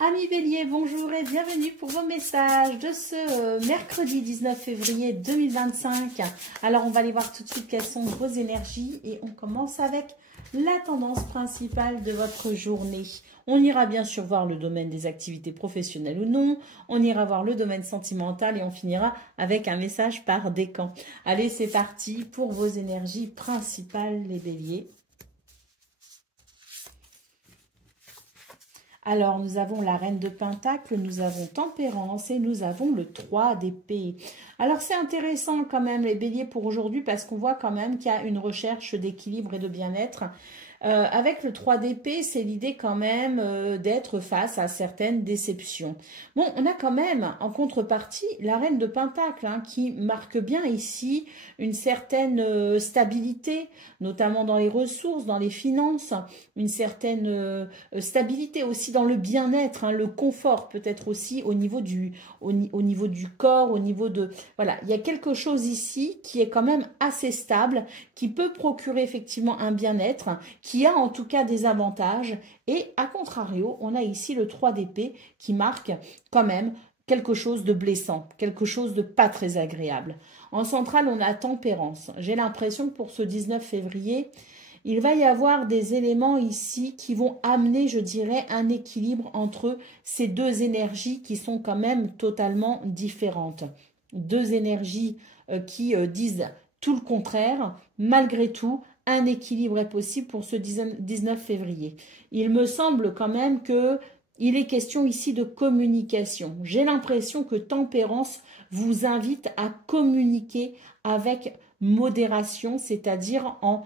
Amis Bélier, bonjour et bienvenue pour vos messages de ce mercredi 19 février 2025. Alors, on va aller voir tout de suite quelles sont vos énergies et on commence avec la tendance principale de votre journée. On ira bien sûr voir le domaine des activités professionnelles ou non, on ira voir le domaine sentimental et on finira avec un message par décan. Allez, c'est parti pour vos énergies principales les Béliers. Alors, nous avons la reine de Pentacle, nous avons Tempérance et nous avons le 3 d'épée. Alors, c'est intéressant quand même les béliers pour aujourd'hui parce qu'on voit quand même qu'il y a une recherche d'équilibre et de bien-être. Avec le 3 d'épée, c'est l'idée quand même d'être face à certaines déceptions. Bon, on a quand même en contrepartie la reine de Pentacle qui marque bien ici une certaine stabilité, notamment dans les ressources, dans les finances, une certaine stabilité aussi dans le bien-être, le confort peut-être aussi au niveau du corps, au niveau de... Voilà, il y a quelque chose ici qui est quand même assez stable, qui peut procurer effectivement un bien-être, qui a en tout cas des avantages. Et à contrario, on a ici le 3 d'épée qui marque quand même quelque chose de blessant, quelque chose de pas très agréable. En centrale, on a Tempérance. J'ai l'impression que pour ce 19 février, il va y avoir des éléments ici qui vont amener, je dirais, un équilibre entre ces deux énergies qui sont quand même totalement différentes. Deux énergies qui disent tout le contraire. Malgré tout, un équilibre est possible pour ce 19 février. Il me semble quand même qu'il est question ici de communication. J'ai l'impression que Tempérance vous invite à communiquer avec modération, c'est-à-dire en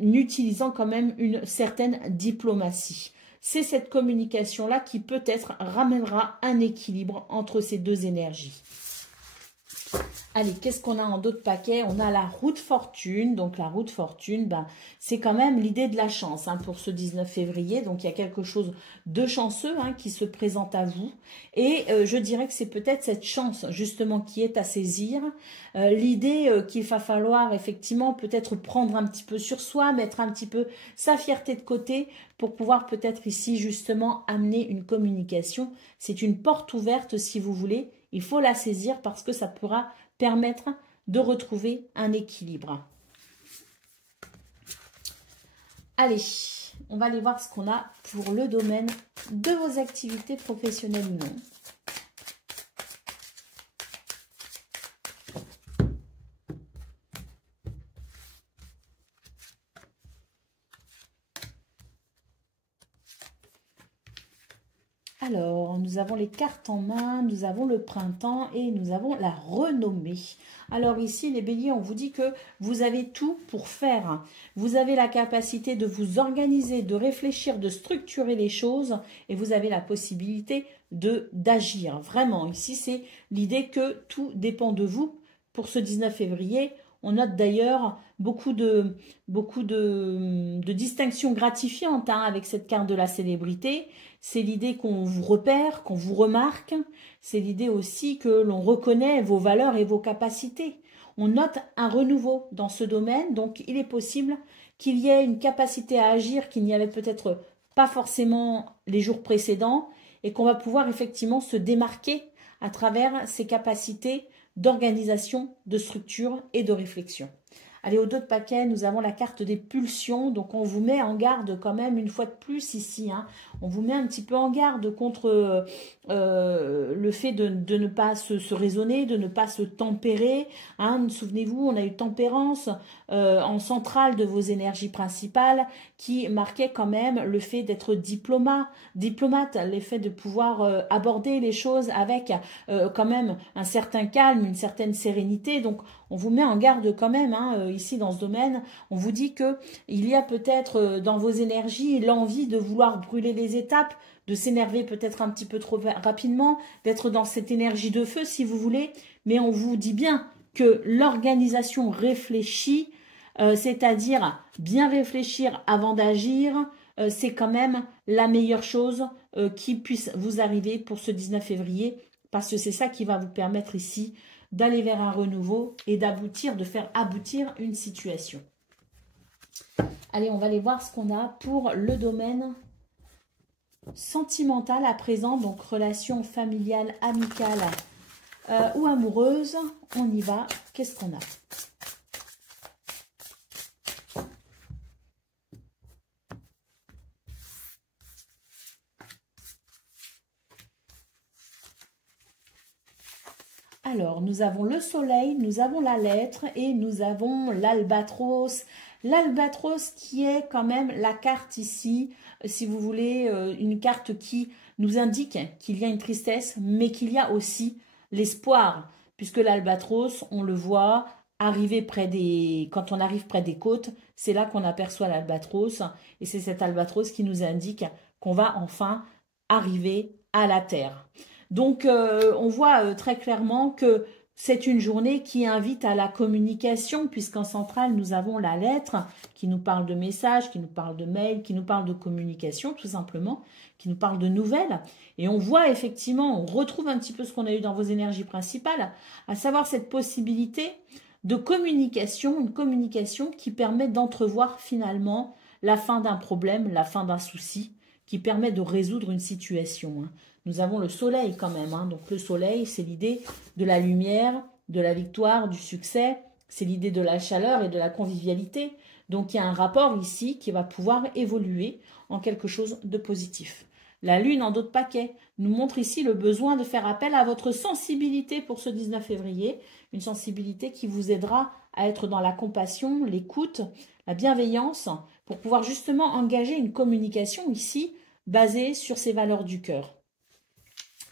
utilisant quand même une certaine diplomatie. C'est cette communication-là qui peut-être ramènera un équilibre entre ces deux énergies. Allez, qu'est-ce qu'on a en d'autres paquets? On a la roue de fortune. Donc, la roue de fortune, c'est quand même l'idée de la chance pour ce 19 février. Donc, il y a quelque chose de chanceux qui se présente à vous. Et je dirais que c'est peut-être cette chance, justement, qui est à saisir. L'idée qu'il va falloir, effectivement, peut-être prendre un petit peu sur soi, mettre un petit peu sa fierté de côté pour pouvoir peut-être ici, justement, amener une communication. C'est une porte ouverte, si vous voulez. Il faut la saisir parce que ça pourra permettre de retrouver un équilibre. Allez, on va aller voir ce qu'on a pour le domaine de vos activités professionnelles ou non. Alors, nous avons les cartes en main, nous avons le printemps et nous avons la renommée. Alors ici, les béliers, on vous dit que vous avez tout pour faire. Vous avez la capacité de vous organiser, de réfléchir, de structurer les choses et vous avez la possibilité d'agir. Vraiment, ici, c'est l'idée que tout dépend de vous. Pour ce 19 février, on note d'ailleurs beaucoup de distinctions gratifiantes avec cette carte de la célébrité. C'est l'idée qu'on vous repère, qu'on vous remarque. C'est l'idée aussi que l'on reconnaît vos valeurs et vos capacités. On note un renouveau dans ce domaine. Donc, il est possible qu'il y ait une capacité à agir qu'il n'y avait peut-être pas forcément les jours précédents et qu'on va pouvoir effectivement se démarquer à travers ces capacités d'organisation, de structure et de réflexion. Allez, au dos de paquet, nous avons la carte des pulsions. Donc, on vous met en garde quand même une fois de plus ici. On vous met un petit peu en garde contre le fait de ne pas se raisonner, de ne pas se tempérer. Souvenez-vous, on a eu tempérance en centrale de vos énergies principales qui marquait quand même le fait d'être diplomate, l'effet de pouvoir aborder les choses avec quand même un certain calme, une certaine sérénité. Donc, on vous met en garde quand même ici dans ce domaine. On vous dit qu'il y a peut-être dans vos énergies l'envie de vouloir brûler les étapes, de s'énerver peut-être un petit peu trop rapidement, d'être dans cette énergie de feu si vous voulez. Mais on vous dit bien que l'organisation réfléchie, c'est-à-dire bien réfléchir avant d'agir, c'est quand même la meilleure chose qui puisse vous arriver pour ce 19 février parce que c'est ça qui va vous permettre ici d'aller vers un renouveau et d'aboutir, de faire aboutir une situation. Allez, on va aller voir ce qu'on a pour le domaine sentimentale à présent, donc relation familiale, amicale ou amoureuse. On y va. Qu'est-ce qu'on a? Alors, nous avons le soleil, nous avons la lettre et nous avons l'albatros. L'albatros qui est quand même la carte ici, si vous voulez, une carte qui nous indique qu'il y a une tristesse, mais qu'il y a aussi l'espoir. Puisque l'albatros, on le voit arriver près des... Quand on arrive près des côtes, c'est là qu'on aperçoit l'albatros. Et c'est cet albatros qui nous indique qu'on va enfin arriver à la terre. Donc, on voit très clairement que c'est une journée qui invite à la communication, puisqu'en centrale, nous avons la lettre qui nous parle de messages, qui nous parle de mails, qui nous parle de communication, tout simplement, qui nous parle de nouvelles. Et on voit effectivement, on retrouve un petit peu ce qu'on a eu dans vos énergies principales, à savoir cette possibilité de communication, une communication qui permet d'entrevoir finalement la fin d'un problème, la fin d'un souci, qui permet de résoudre une situation. Nous avons le soleil quand même. Donc le soleil, c'est l'idée de la lumière, de la victoire, du succès. C'est l'idée de la chaleur et de la convivialité. Donc il y a un rapport ici qui va pouvoir évoluer en quelque chose de positif. La lune en dos de paquet nous montre ici le besoin de faire appel à votre sensibilité pour ce 19 février. Une sensibilité qui vous aidera à être dans la compassion, l'écoute, la bienveillance pour pouvoir justement engager une communication ici basée sur ces valeurs du cœur.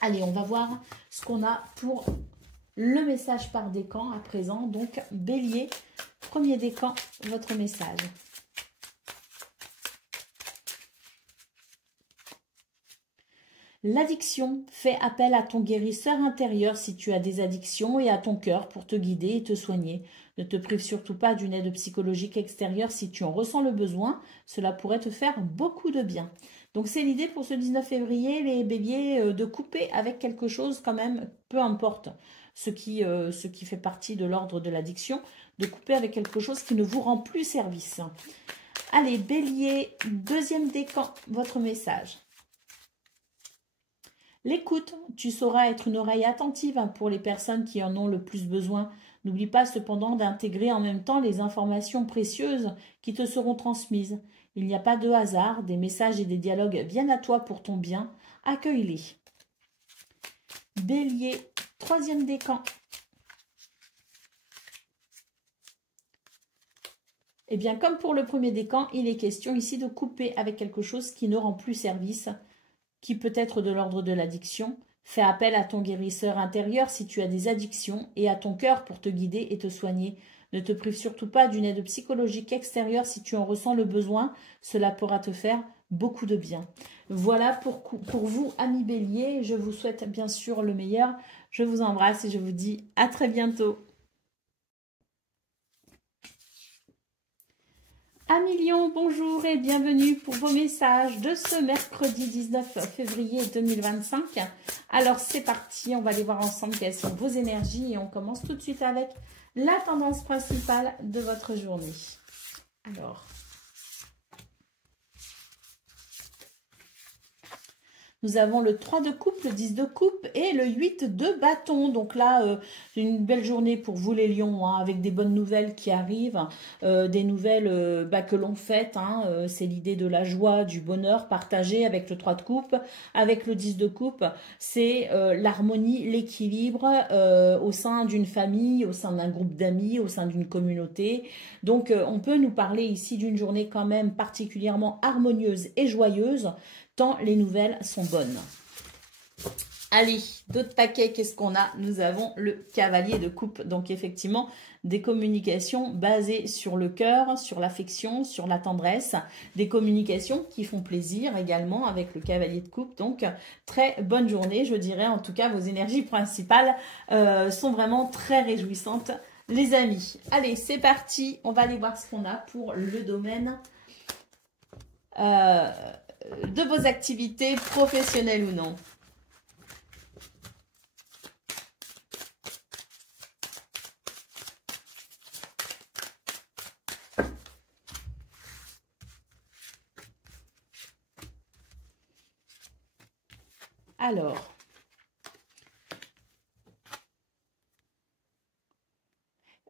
Allez, on va voir ce qu'on a pour le message par décan à présent. Donc, Bélier, premier décan, votre message. L'addiction fait appel à ton guérisseur intérieur si tu as des addictions et à ton cœur pour te guider et te soigner. Ne te prive surtout pas d'une aide psychologique extérieure si tu en ressens le besoin. Cela pourrait te faire beaucoup de bien. Donc c'est l'idée pour ce 19 février, les béliers, de couper avec quelque chose quand même, peu importe ce qui fait partie de l'ordre de l'addiction, de couper avec quelque chose qui ne vous rend plus service. Allez, bélier, deuxième décan, votre message. L'écoute, tu sauras être une oreille attentive pour les personnes qui en ont le plus besoin. N'oublie pas cependant d'intégrer en même temps les informations précieuses qui te seront transmises. Il n'y a pas de hasard, des messages et des dialogues viennent à toi pour ton bien. Accueille-les. Bélier, troisième décan. Eh bien, comme pour le premier décan, il est question ici de couper avec quelque chose qui ne rend plus service, qui peut être de l'ordre de l'addiction. Fais appel à ton guérisseur intérieur si tu as des addictions et à ton cœur pour te guider et te soigner. Ne te prive surtout pas d'une aide psychologique extérieure si tu en ressens le besoin. Cela pourra te faire beaucoup de bien. Voilà pour vous, amis béliers. Je vous souhaite bien sûr le meilleur. Je vous embrasse et je vous dis à très bientôt. Amis Lions, bonjour et bienvenue pour vos messages de ce mercredi 19 février 2025. Alors c'est parti, on va aller voir ensemble quelles sont vos énergies et on commence tout de suite avec la tendance principale de votre journée. Alors, nous avons le 3 de coupe, le 10 de coupe et le 8 de bâton. Donc là, une belle journée pour vous les lions, avec des bonnes nouvelles qui arrivent, des nouvelles que l'on fête. C'est l'idée de la joie, du bonheur partagé avec le 3 de coupe, avec le 10 de coupe. C'est l'harmonie, l'équilibre au sein d'une famille, au sein d'un groupe d'amis, au sein d'une communauté. Donc on peut nous parler ici d'une journée quand même particulièrement harmonieuse et joyeuse, tant les nouvelles sont bonnes. Allez, d'autres paquets, qu'est-ce qu'on a? Nous avons le cavalier de coupe. Donc effectivement, des communications basées sur le cœur, sur l'affection, sur la tendresse. Des communications qui font plaisir également avec le cavalier de coupe. Donc très bonne journée, je dirais. En tout cas, vos énergies principales sont vraiment très réjouissantes, les amis. Allez, c'est parti. On va aller voir ce qu'on a pour le domaine de vos activités professionnelles ou non. Alors,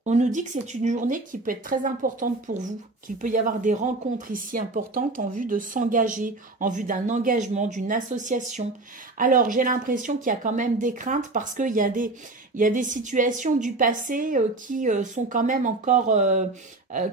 on nous dit que c'est une journée qui peut être très importante pour vous, qu'il peut y avoir des rencontres ici importantes en vue de s'engager, en vue d'un engagement, d'une association. Alors, j'ai l'impression qu'il y a quand même des craintes parce qu'il y a des situations du passé qui sont quand même encore,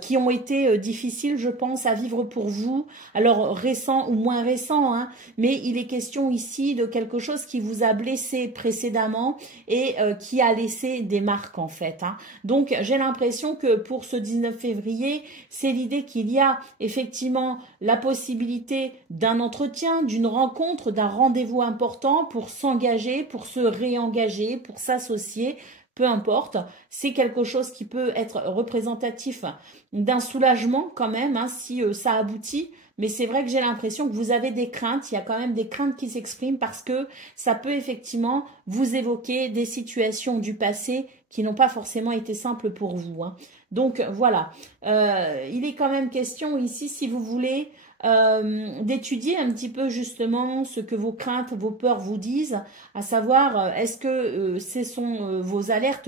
qui ont été difficiles, je pense, à vivre pour vous. Alors, récent ou moins récent, hein, mais il est question ici de quelque chose qui vous a blessé précédemment et qui a laissé des marques, en fait. Hein. Donc, j'ai l'impression que pour ce 19 février, c'est l'idée qu'il y a effectivement la possibilité d'un entretien, d'une rencontre, d'un rendez-vous important pour s'engager, pour se réengager, pour s'associer, peu importe. C'est quelque chose qui peut être représentatif d'un soulagement quand même, hein, si ça aboutit. Mais c'est vrai que j'ai l'impression que vous avez des craintes, il y a quand même des craintes qui s'expriment parce que ça peut effectivement vous évoquer des situations du passé qui n'ont pas forcément été simples pour vous. Hein. Donc voilà, il est quand même question ici, si vous voulez, d'étudier un petit peu justement ce que vos craintes, vos peurs vous disent, à savoir est-ce que ce sont vos alertes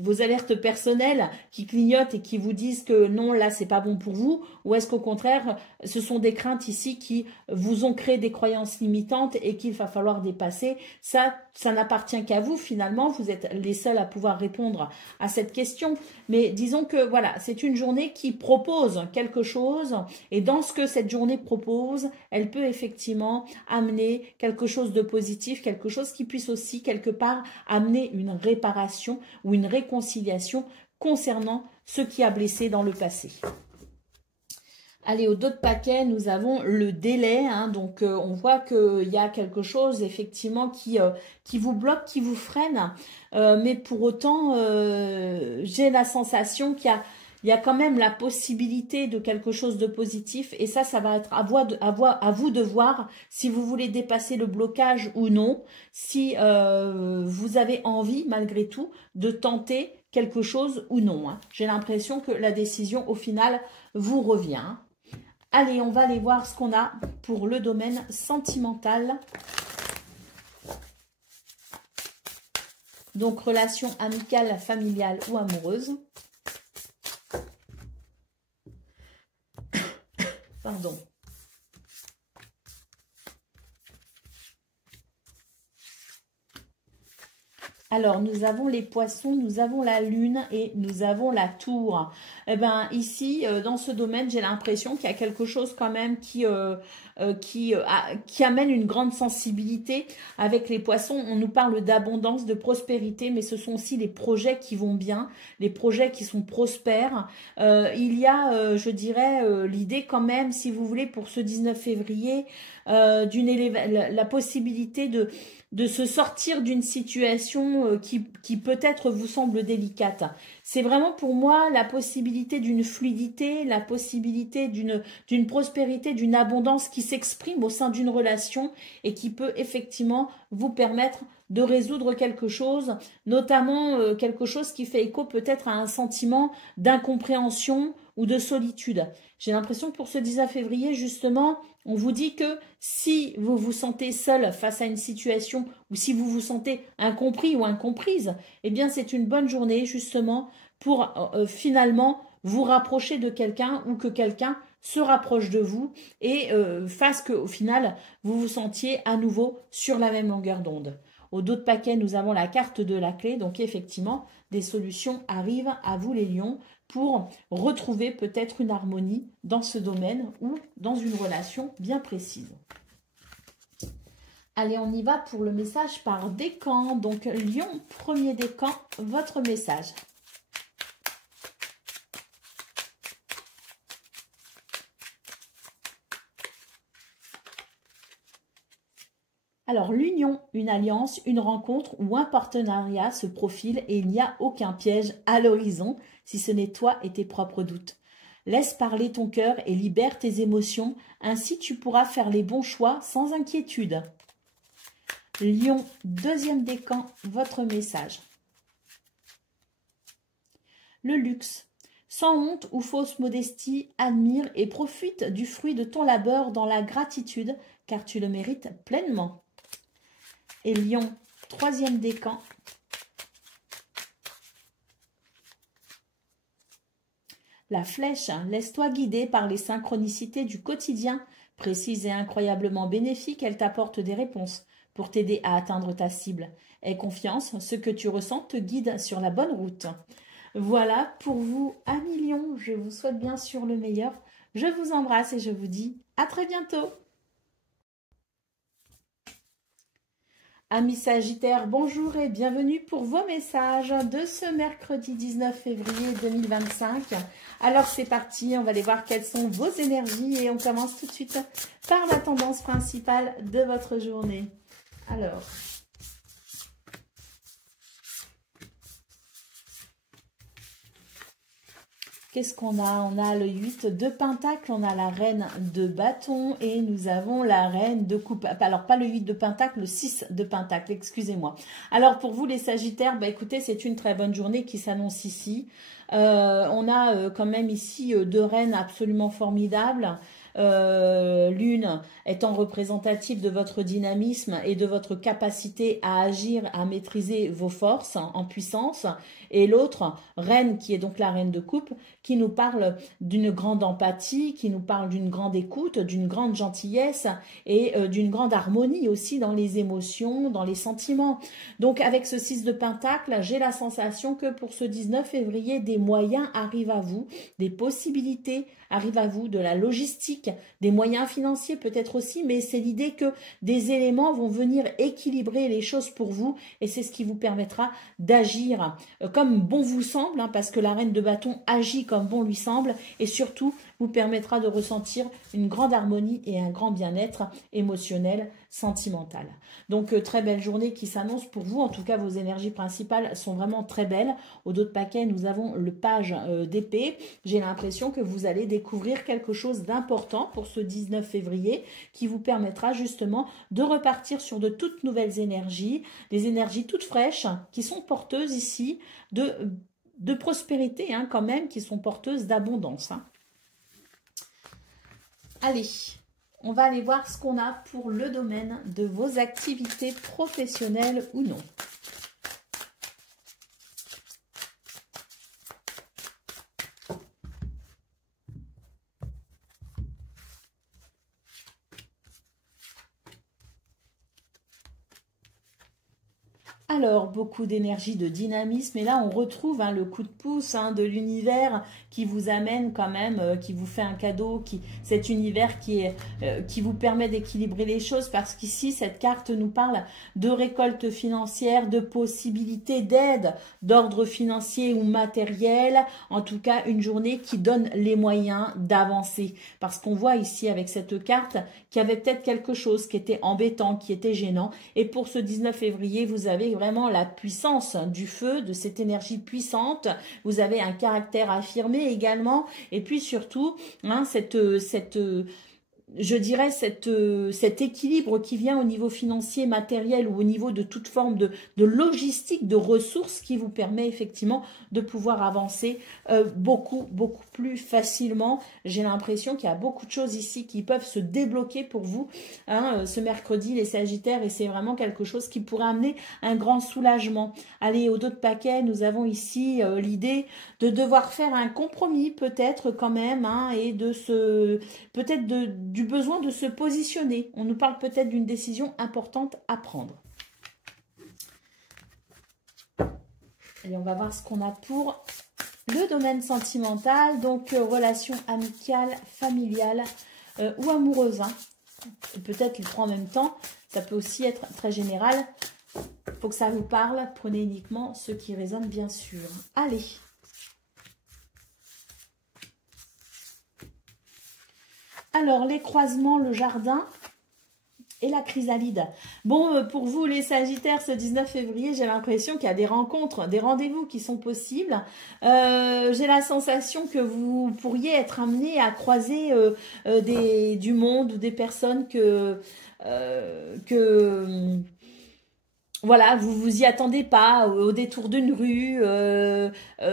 vos alertes personnelles qui clignotent et qui vous disent que non, là c'est pas bon pour vous, ou est-ce qu'au contraire ce sont des craintes ici qui vous ont créé des croyances limitantes et qu'il va falloir dépasser. Ça n'appartient qu'à vous finalement, vous êtes les seuls à pouvoir répondre à cette question, mais disons que voilà, c'est une journée qui propose quelque chose et dans ce que cette journée propose, elle peut effectivement amener quelque chose de positif, quelque chose qui puisse aussi quelque part amener une réparation ou une réconciliation concernant ce qui a blessé dans le passé. Allez, au dos de paquet, nous avons le délai. Hein, donc, on voit qu'il y a quelque chose, effectivement, qui vous bloque, qui vous freine. Mais pour autant, j'ai la sensation qu'il y a quand même la possibilité de quelque chose de positif. Et ça va être à vous de voir si vous voulez dépasser le blocage ou non. Si vous avez envie, malgré tout, de tenter quelque chose ou non. Hein. J'ai l'impression que la décision, au final, vous revient. Allez, on va aller voir ce qu'on a pour le domaine sentimental. Donc, relation amicale, familiale ou amoureuse. Pardon. Alors, nous avons les poissons, nous avons la lune et nous avons la tour. Eh bien, ici, dans ce domaine, j'ai l'impression qu'il y a quelque chose quand même qui amène une grande sensibilité avec les poissons. On nous parle d'abondance, de prospérité, mais ce sont aussi les projets qui vont bien, les projets qui sont prospères. Il y a, je dirais, l'idée quand même, si vous voulez, pour ce 19 février, la possibilité de se sortir d'une situation qui peut-être vous semble délicate. C'est vraiment pour moi la possibilité d'une fluidité, la possibilité d'une prospérité, d'une abondance qui s'exprime au sein d'une relation et qui peut effectivement vous permettre de résoudre quelque chose, notamment quelque chose qui fait écho peut-être à un sentiment d'incompréhension ou de solitude. J'ai l'impression que pour ce 19 février, justement, on vous dit que si vous vous sentez seul face à une situation ou si vous vous sentez incompris ou incomprise, eh bien c'est une bonne journée justement pour finalement vous rapprocher de quelqu'un ou que quelqu'un se rapproche de vous et fasse qu'au final, vous vous sentiez à nouveau sur la même longueur d'onde. Au dos de paquet, nous avons la carte de la clé. Donc effectivement, des solutions arrivent à vous les lions pour retrouver peut-être une harmonie dans ce domaine ou dans une relation bien précise. Allez, on y va pour le message par décan. Donc lion, premier décan, votre message. Alors, l'union, une alliance, une rencontre ou un partenariat se profile et il n'y a aucun piège à l'horizon si ce n'est toi et tes propres doutes. Laisse parler ton cœur et libère tes émotions, ainsi tu pourras faire les bons choix sans inquiétude. Lion, deuxième décan, votre message. Le luxe. Sans honte ou fausse modestie, admire et profite du fruit de ton labeur dans la gratitude, car tu le mérites pleinement. Et Lion, troisième décan. La flèche, laisse-toi guider par les synchronicités du quotidien. Précise et incroyablement bénéfique, elle t'apporte des réponses pour t'aider à atteindre ta cible. Aie confiance, ce que tu ressens te guide sur la bonne route. Voilà pour vous, amis Lions. Je vous souhaite bien sûr le meilleur. Je vous embrasse et je vous dis à très bientôt. Amis Sagittaires, bonjour et bienvenue pour vos messages de ce mercredi 19 février 2025. Alors c'est parti, on va aller voir quelles sont vos énergies et on commence tout de suite par la tendance principale de votre journée. Alors, qu'est-ce qu'on a? On a le 8 de Pentacle, on a la reine de bâton et nous avons la reine de coupe. Alors, pas le 8 de Pentacle, le 6 de Pentacle, excusez-moi. Alors, pour vous les Sagittaires, bah, écoutez, c'est une très bonne journée qui s'annonce ici. On a quand même ici deux reines absolument formidables. L'une étant représentative de votre dynamisme et de votre capacité à agir, à maîtriser vos forces en puissance, et l'autre, reine, qui est donc la reine de coupe, qui nous parle d'une grande empathie, qui nous parle d'une grande écoute, d'une grande gentillesse et d'une grande harmonie aussi dans les émotions, dans les sentiments. Donc avec ce 6 de Pentacle, j'ai la sensation que pour ce 19 février, des moyens arrivent à vous, des possibilités arrivent à vous, de la logistique, des moyens financiers peut-être aussi, mais c'est l'idée que des éléments vont venir équilibrer les choses pour vous et c'est ce qui vous permettra d'agir comme bon vous semble, hein, parce que la reine de bâton agit comme bon lui semble et surtout vous permettra de ressentir une grande harmonie et un grand bien-être émotionnel, sentimental. Donc très belle journée qui s'annonce pour vous, en tout cas vos énergies principales sont vraiment très belles. Au dos de paquet, nous avons le page d'épée. J'ai l'impression que vous allez découvrir quelque chose d'important pour ce 19 février qui vous permettra justement de repartir sur de toutes nouvelles énergies, des énergies toutes fraîches qui sont porteuses ici de prospérité hein, quand même, qui sont porteuses d'abondance. Hein. Allez, on va aller voir ce qu'on a pour le domaine de vos activités professionnelles ou non. Alors, beaucoup d'énergie, de dynamisme. Et là, on retrouve hein, le coup de pouce hein, de l'univers qui vous amène quand même, qui vous fait un cadeau, cet univers qui vous permet d'équilibrer les choses. Parce qu'ici, cette carte nous parle de récolte financière, de possibilités d'aide, d'ordre financier ou matériel. En tout cas, une journée qui donne les moyens d'avancer. Parce qu'on voit ici, avec cette carte, qu'il y avait peut-être quelque chose qui était embêtant, qui était gênant. Et pour ce 19 février, vous avez vraiment la puissance du feu, de cette énergie puissante. Vous avez un caractère affirmé également. Et puis surtout, hein, je dirais cet équilibre qui vient au niveau financier, matériel ou au niveau de toute forme de logistique, de ressources qui vous permet effectivement de pouvoir avancer beaucoup plus facilement. J'ai l'impression qu'il y a beaucoup de choses ici qui peuvent se débloquer pour vous hein, ce mercredi les Sagittaires et c'est vraiment quelque chose qui pourrait amener un grand soulagement. Allez, au dos de paquet, nous avons ici l'idée de devoir faire un compromis peut-être quand même hein, et peut-être du besoin de se positionner. On nous parle peut-être d'une décision importante à prendre. Et on va voir ce qu'on a pour le domaine sentimental, donc relation amicale, familiale ou amoureuse. Hein. Peut-être les trois en même temps, ça peut aussi être très général. Il faut que ça vous parle, prenez uniquement ce qui résonne bien sûr. Allez. Alors, les croisements, le jardin et la chrysalide. Bon, pour vous, les Sagittaires, ce 19 février, j'ai l'impression qu'il y a des rencontres, des rendez-vous qui sont possibles. J'ai la sensation que vous pourriez être amené à croiser du monde ou des personnes voilà, vous vous y attendez pas au détour d'une rue,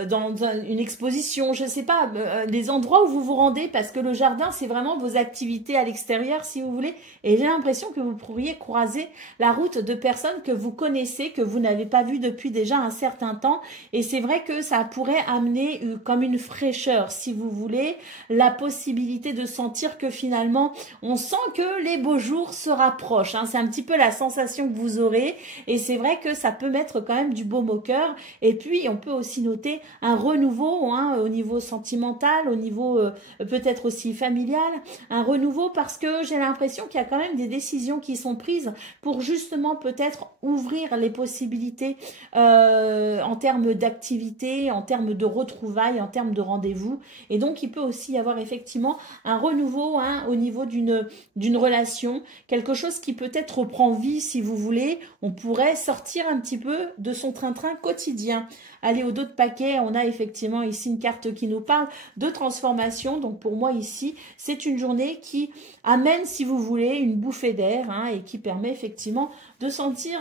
dans une exposition, je sais pas, les endroits où vous vous rendez, parce que le jardin, c'est vraiment vos activités à l'extérieur, si vous voulez. Et j'ai l'impression que vous pourriez croiser la route de personnes que vous connaissez, que vous n'avez pas vues depuis déjà un certain temps. Et c'est vrai que ça pourrait amener comme une fraîcheur, si vous voulez, la possibilité de sentir que finalement, on sent que les beaux jours se rapprochent, hein. C'est un petit peu la sensation que vous aurez. Et c'est vrai que ça peut mettre quand même du baume au cœur. Et puis, on peut aussi noter un renouveau, hein, au niveau sentimental, au niveau peut-être aussi familial. Un renouveau parce que j'ai l'impression qu'il y a quand même des décisions qui sont prises pour justement peut-être ouvrir les possibilités en termes d'activité, en termes de retrouvailles, en termes de rendez-vous. Et donc, il peut aussi y avoir effectivement un renouveau, hein, au niveau d'une relation, quelque chose qui peut-être reprend vie, si vous voulez. On pourrait sortir un petit peu de son train-train quotidien. Allez, au dos de paquet, on a effectivement ici une carte qui nous parle de transformation. Donc pour moi ici, c'est une journée qui amène, si vous voulez, une bouffée d'air, hein, et qui permet effectivement de sentir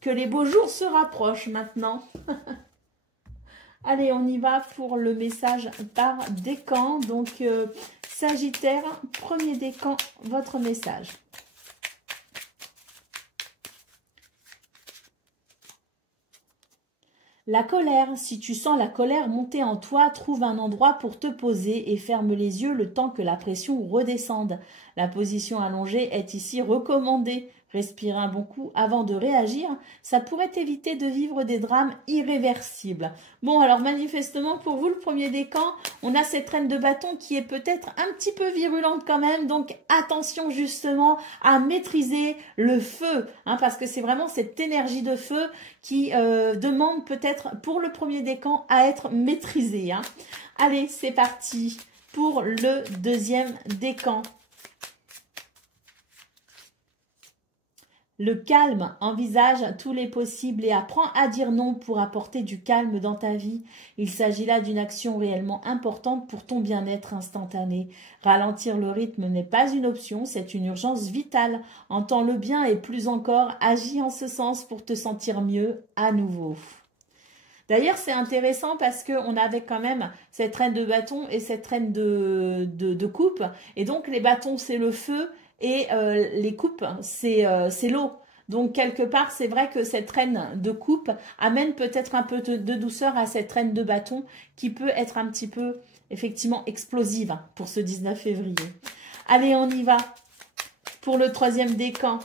que les beaux jours se rapprochent maintenant. Allez, on y va pour le message par décan. Donc Sagittaire, premier décan, votre message. La colère, si tu sens la colère monter en toi, trouve un endroit pour te poser et ferme les yeux le temps que la pression redescende. La position allongée est ici recommandée. Respire un bon coup avant de réagir, ça pourrait éviter de vivre des drames irréversibles. Bon, alors manifestement pour vous, le premier décan, on a cette reine de bâton qui est peut-être un petit peu virulente quand même, donc attention justement à maîtriser le feu, hein, parce que c'est vraiment cette énergie de feu qui demande peut-être pour le premier décan à être maîtrisée, hein. Allez, c'est parti pour le deuxième décan. Le calme, envisage tous les possibles et apprends à dire non pour apporter du calme dans ta vie. Il s'agit là d'une action réellement importante pour ton bien-être instantané. Ralentir le rythme n'est pas une option, c'est une urgence vitale. Entends-le bien et plus encore, agis en ce sens pour te sentir mieux à nouveau. D'ailleurs, c'est intéressant parce qu'on avait quand même cette reine de bâton et cette reine de coupe. Et donc, les bâtons, c'est le feu. Et les coupes, c'est l'eau. Donc, quelque part, c'est vrai que cette reine de coupe amène peut-être un peu de douceur à cette reine de bâton qui peut être un petit peu, effectivement, explosive pour ce 19 février. Allez, on y va pour le troisième décan.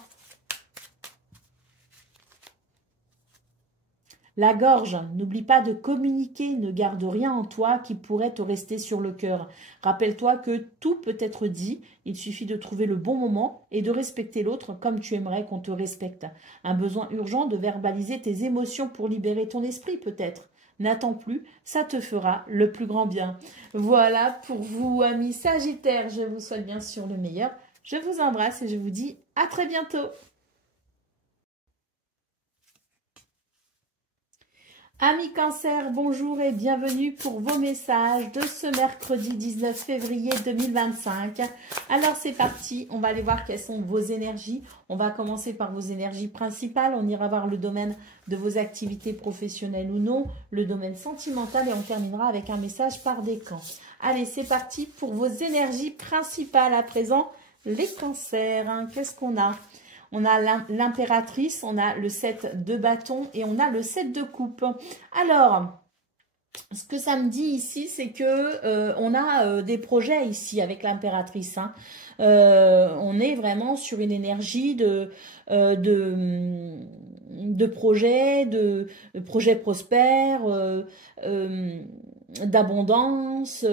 La gorge, n'oublie pas de communiquer, ne garde rien en toi qui pourrait te rester sur le cœur. Rappelle-toi que tout peut être dit, il suffit de trouver le bon moment et de respecter l'autre comme tu aimerais qu'on te respecte. Un besoin urgent de verbaliser tes émotions pour libérer ton esprit peut-être. N'attends plus, ça te fera le plus grand bien. Voilà pour vous, amis Sagittaires, je vous souhaite bien sûr le meilleur. Je vous embrasse et je vous dis à très bientôt. Amis Cancer, bonjour et bienvenue pour vos messages de ce mercredi 19 février 2025. Alors c'est parti, on va aller voir quelles sont vos énergies. On va commencer par vos énergies principales. On ira voir le domaine de vos activités professionnelles ou non, le domaine sentimental et on terminera avec un message par décan. Allez, c'est parti pour vos énergies principales à présent, les cancers. Hein. Qu'est-ce qu'on a ? On a l'impératrice, on a le 7 de bâton et on a le 7 de coupe. Alors, ce que ça me dit ici, c'est que on a des projets ici avec l'impératrice. Hein. On est vraiment sur une énergie de projets prospères, d'abondance.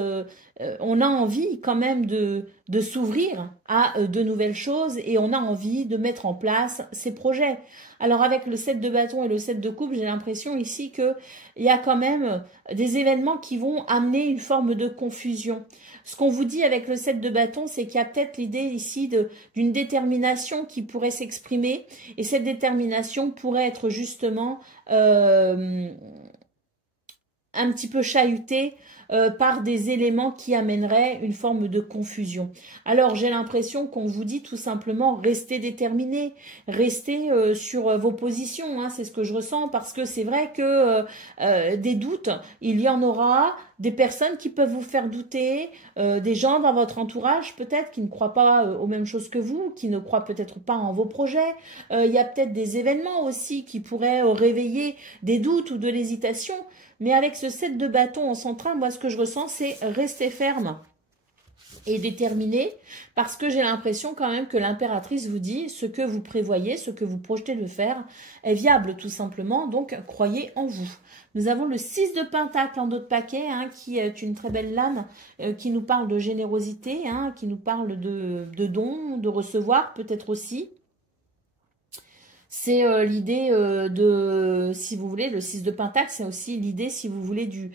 On a envie quand même de s'ouvrir à de nouvelles choses et on a envie de mettre en place ces projets. Alors avec le 7 de bâton et le 7 de coupe, j'ai l'impression ici qu'il y a quand même des événements qui vont amener une forme de confusion. Ce qu'on vous dit avec le 7 de bâton, c'est qu'il y a peut-être l'idée ici d'une détermination qui pourrait s'exprimer et cette détermination pourrait être justement un petit peu chahutée par des éléments qui amèneraient une forme de confusion. Alors j'ai l'impression qu'on vous dit tout simplement restez déterminés, restez sur vos positions, hein, c'est ce que je ressens, parce que c'est vrai que des doutes, il y en aura, des personnes qui peuvent vous faire douter, des gens dans votre entourage peut-être qui ne croient pas aux mêmes choses que vous, qui ne croient peut-être pas en vos projets. Il y a peut-être des événements aussi qui pourraient réveiller des doutes ou de l'hésitation. Mais avec ce 7 de bâton en central, moi ce que je ressens c'est rester ferme et déterminé, parce que j'ai l'impression quand même que l'impératrice vous dit ce que vous prévoyez, ce que vous projetez de faire est viable tout simplement, donc croyez en vous. Nous avons le 6 de pentacle en d'autres paquets, hein, qui est une très belle lame, qui nous parle de générosité, hein, qui nous parle de dons, de recevoir peut-être aussi. C'est l'idée de, si vous voulez, le 6 de pentacle, c'est aussi l'idée, si vous voulez, du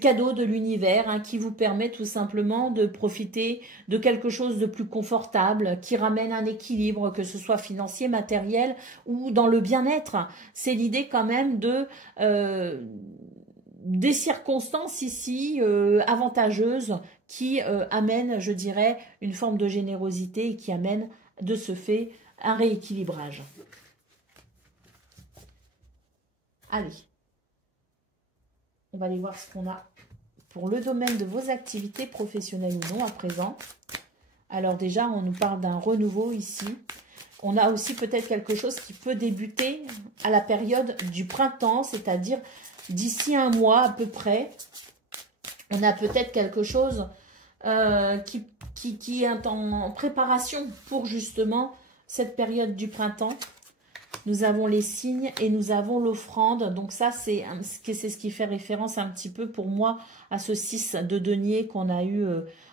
cadeau de l'univers, hein, qui vous permet tout simplement de profiter de quelque chose de plus confortable, qui ramène un équilibre, que ce soit financier, matériel ou dans le bien-être. C'est l'idée quand même de des circonstances ici avantageuses qui amènent, je dirais, une forme de générosité et qui amènent de ce fait un rééquilibrage. Allez, on va aller voir ce qu'on a pour le domaine de vos activités professionnelles ou non à présent. Alors déjà, on nous parle d'un renouveau ici. On a aussi peut-être quelque chose qui peut débuter à la période du printemps, c'est-à-dire d'ici un mois à peu près. On a peut-être quelque chose qui est en préparation pour justement cette période du printemps. Nous avons les signes et nous avons l'offrande. Donc ça, c'est ce qui fait référence un petit peu pour moi à ce 6 de denier qu'on a eu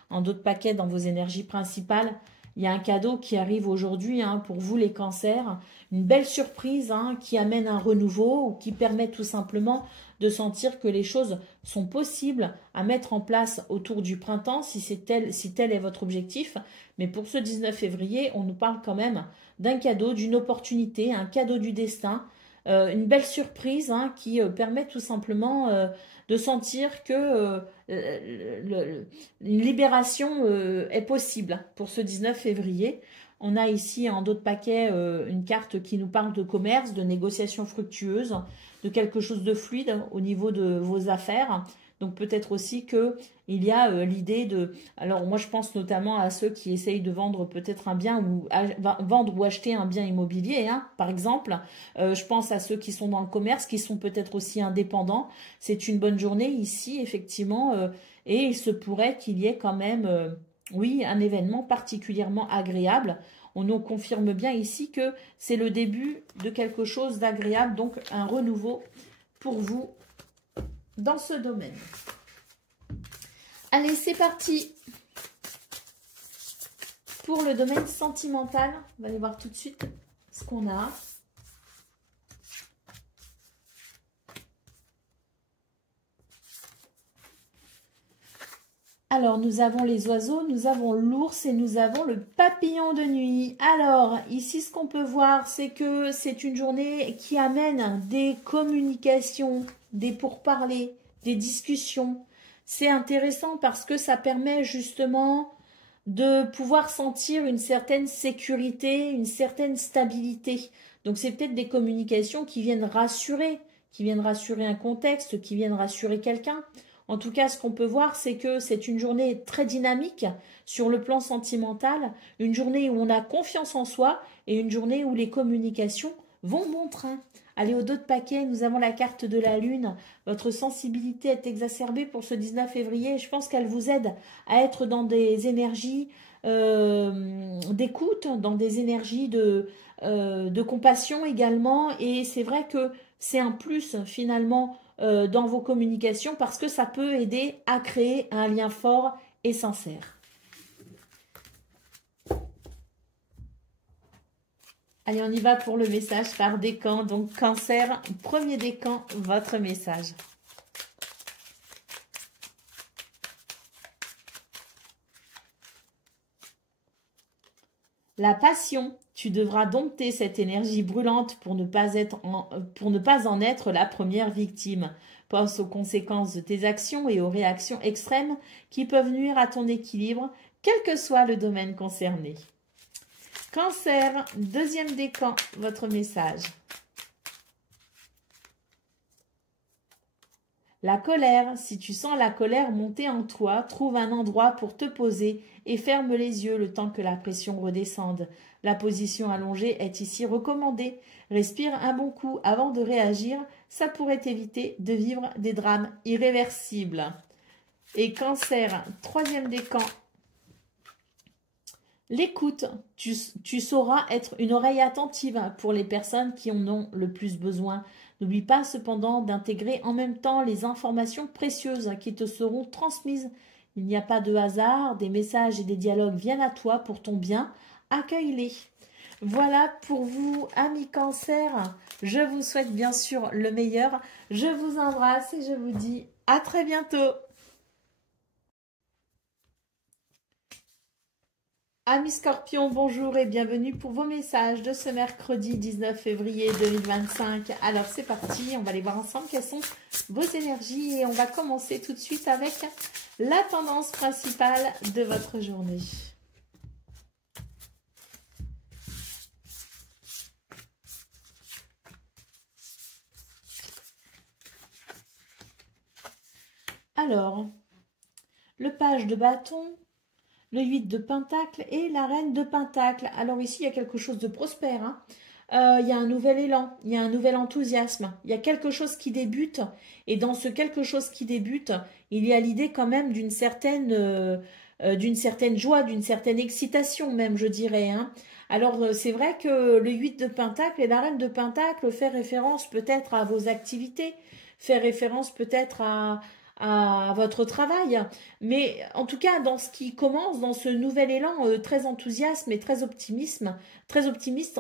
en d'autres paquets dans vos énergies principales. Il y a un cadeau qui arrive aujourd'hui hein, pour vous les cancers. Une belle surprise hein, qui amène un renouveau ou qui permet tout simplement de sentir que les choses sont possibles à mettre en place autour du printemps si tel est votre objectif. Mais pour ce 19 février, on nous parle quand même d'un cadeau, d'une opportunité, un cadeau du destin, une belle surprise hein, qui permet tout simplement de sentir que une libération est possible pour ce 19 février. On a ici en d'autres paquets une carte qui nous parle de commerce, de négociations fructueuses, de quelque chose de fluide au niveau de vos affaires. Donc peut-être aussi qu'il y a l'idée de... Alors moi je pense notamment à ceux qui essayent de vendre peut-être un bien ou vendre ou acheter un bien immobilier, hein, par exemple. Je pense à ceux qui sont dans le commerce, qui sont peut-être aussi indépendants. C'est une bonne journée ici, effectivement. Et il se pourrait qu'il y ait quand même, oui, un événement particulièrement agréable. On nous confirme bien ici que c'est le début de quelque chose d'agréable, donc un renouveau pour vous dans ce domaine. Allez, c'est parti pour le domaine sentimental. On va aller voir tout de suite ce qu'on a. Alors, nous avons les oiseaux, nous avons l'ours et nous avons le papillon de nuit. Alors, ici, ce qu'on peut voir, c'est que c'est une journée qui amène des communications, des pourparlers, des discussions. C'est intéressant parce que ça permet justement de pouvoir sentir une certaine sécurité, une certaine stabilité. Donc, c'est peut-être des communications qui viennent rassurer un contexte, qui viennent rassurer quelqu'un. En tout cas, ce qu'on peut voir, c'est que c'est une journée très dynamique sur le plan sentimental, une journée où on a confiance en soi et une journée où les communications vont bon train. Allez, au dos de paquet, nous avons la carte de la Lune. Votre sensibilité est exacerbée pour ce 19 février. Je pense qu'elle vous aide à être dans des énergies d'écoute, dans des énergies de compassion également. Et c'est vrai que c'est un plus finalement dans vos communications parce que ça peut aider à créer un lien fort et sincère. Allez, on y va pour le message par décan. Donc, Cancer, premier décan, votre message. La passion, tu devras dompter cette énergie brûlante pour ne pas en être la première victime. Pense aux conséquences de tes actions et aux réactions extrêmes qui peuvent nuire à ton équilibre, quel que soit le domaine concerné. Cancer, deuxième décan, votre message. La colère, si tu sens la colère monter en toi, trouve un endroit pour te poser et ferme les yeux le temps que la pression redescende. La position allongée est ici recommandée. Respire un bon coup avant de réagir, ça pourrait t'éviter de vivre des drames irréversibles. Et Cancer, troisième décan. L'écoute, tu sauras être une oreille attentive pour les personnes qui en ont le plus besoin. N'oublie pas cependant d'intégrer en même temps les informations précieuses qui te seront transmises. Il n'y a pas de hasard, des messages et des dialogues viennent à toi pour ton bien, accueille-les. Voilà pour vous, amis Cancer. Je vous souhaite bien sûr le meilleur. Je vous embrasse et je vous dis à très bientôt. Amis Scorpions, bonjour et bienvenue pour vos messages de ce mercredi 19 février 2025. Alors c'est parti, on va aller voir ensemble quelles sont vos énergies et on va commencer tout de suite avec la tendance principale de votre journée. Alors, le page de bâton, le 8 de pentacle et la reine de pentacle. Alors ici, il y a quelque chose de prospère. Hein. Il y a un nouvel élan, il y a un nouvel enthousiasme. Il y a quelque chose qui débute. Et dans ce quelque chose qui débute, il y a l'idée quand même d'une certaine joie, d'une certaine excitation même, je dirais. Hein. Alors, c'est vrai que le 8 de pentacle et la reine de pentacle fait référence peut-être à vos activités, fait référence peut-être à votre travail. Mais en tout cas, dans ce qui commence, dans ce nouvel élan très enthousiasme et très optimiste,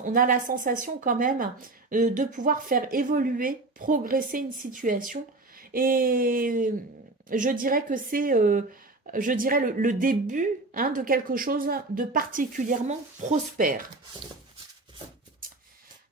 on a la sensation quand même de pouvoir faire évoluer, progresser une situation. Et je dirais que c'est le début hein, de quelque chose de particulièrement prospère.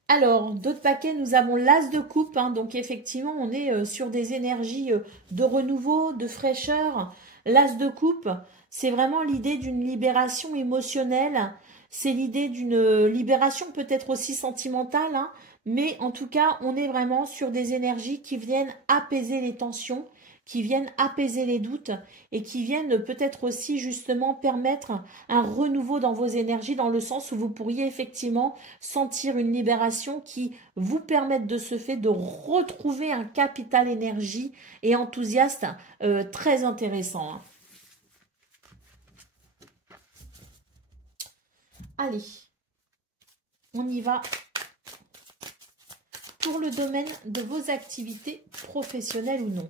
Alors, d'autres paquets, nous avons l'as de coupe. Hein, donc, effectivement, on est sur des énergies de renouveau, de fraîcheur. L'as de coupe, c'est vraiment l'idée d'une libération émotionnelle. C'est l'idée d'une libération peut-être aussi sentimentale. Hein, mais en tout cas, on est vraiment sur des énergies qui viennent apaiser les tensions, qui viennent apaiser les doutes et qui viennent peut-être aussi justement permettre un renouveau dans vos énergies dans le sens où vous pourriez effectivement sentir une libération qui vous permette de ce fait de retrouver un capital énergie et enthousiaste très intéressant. Hein. Allez, on y va pour le domaine de vos activités professionnelles ou non.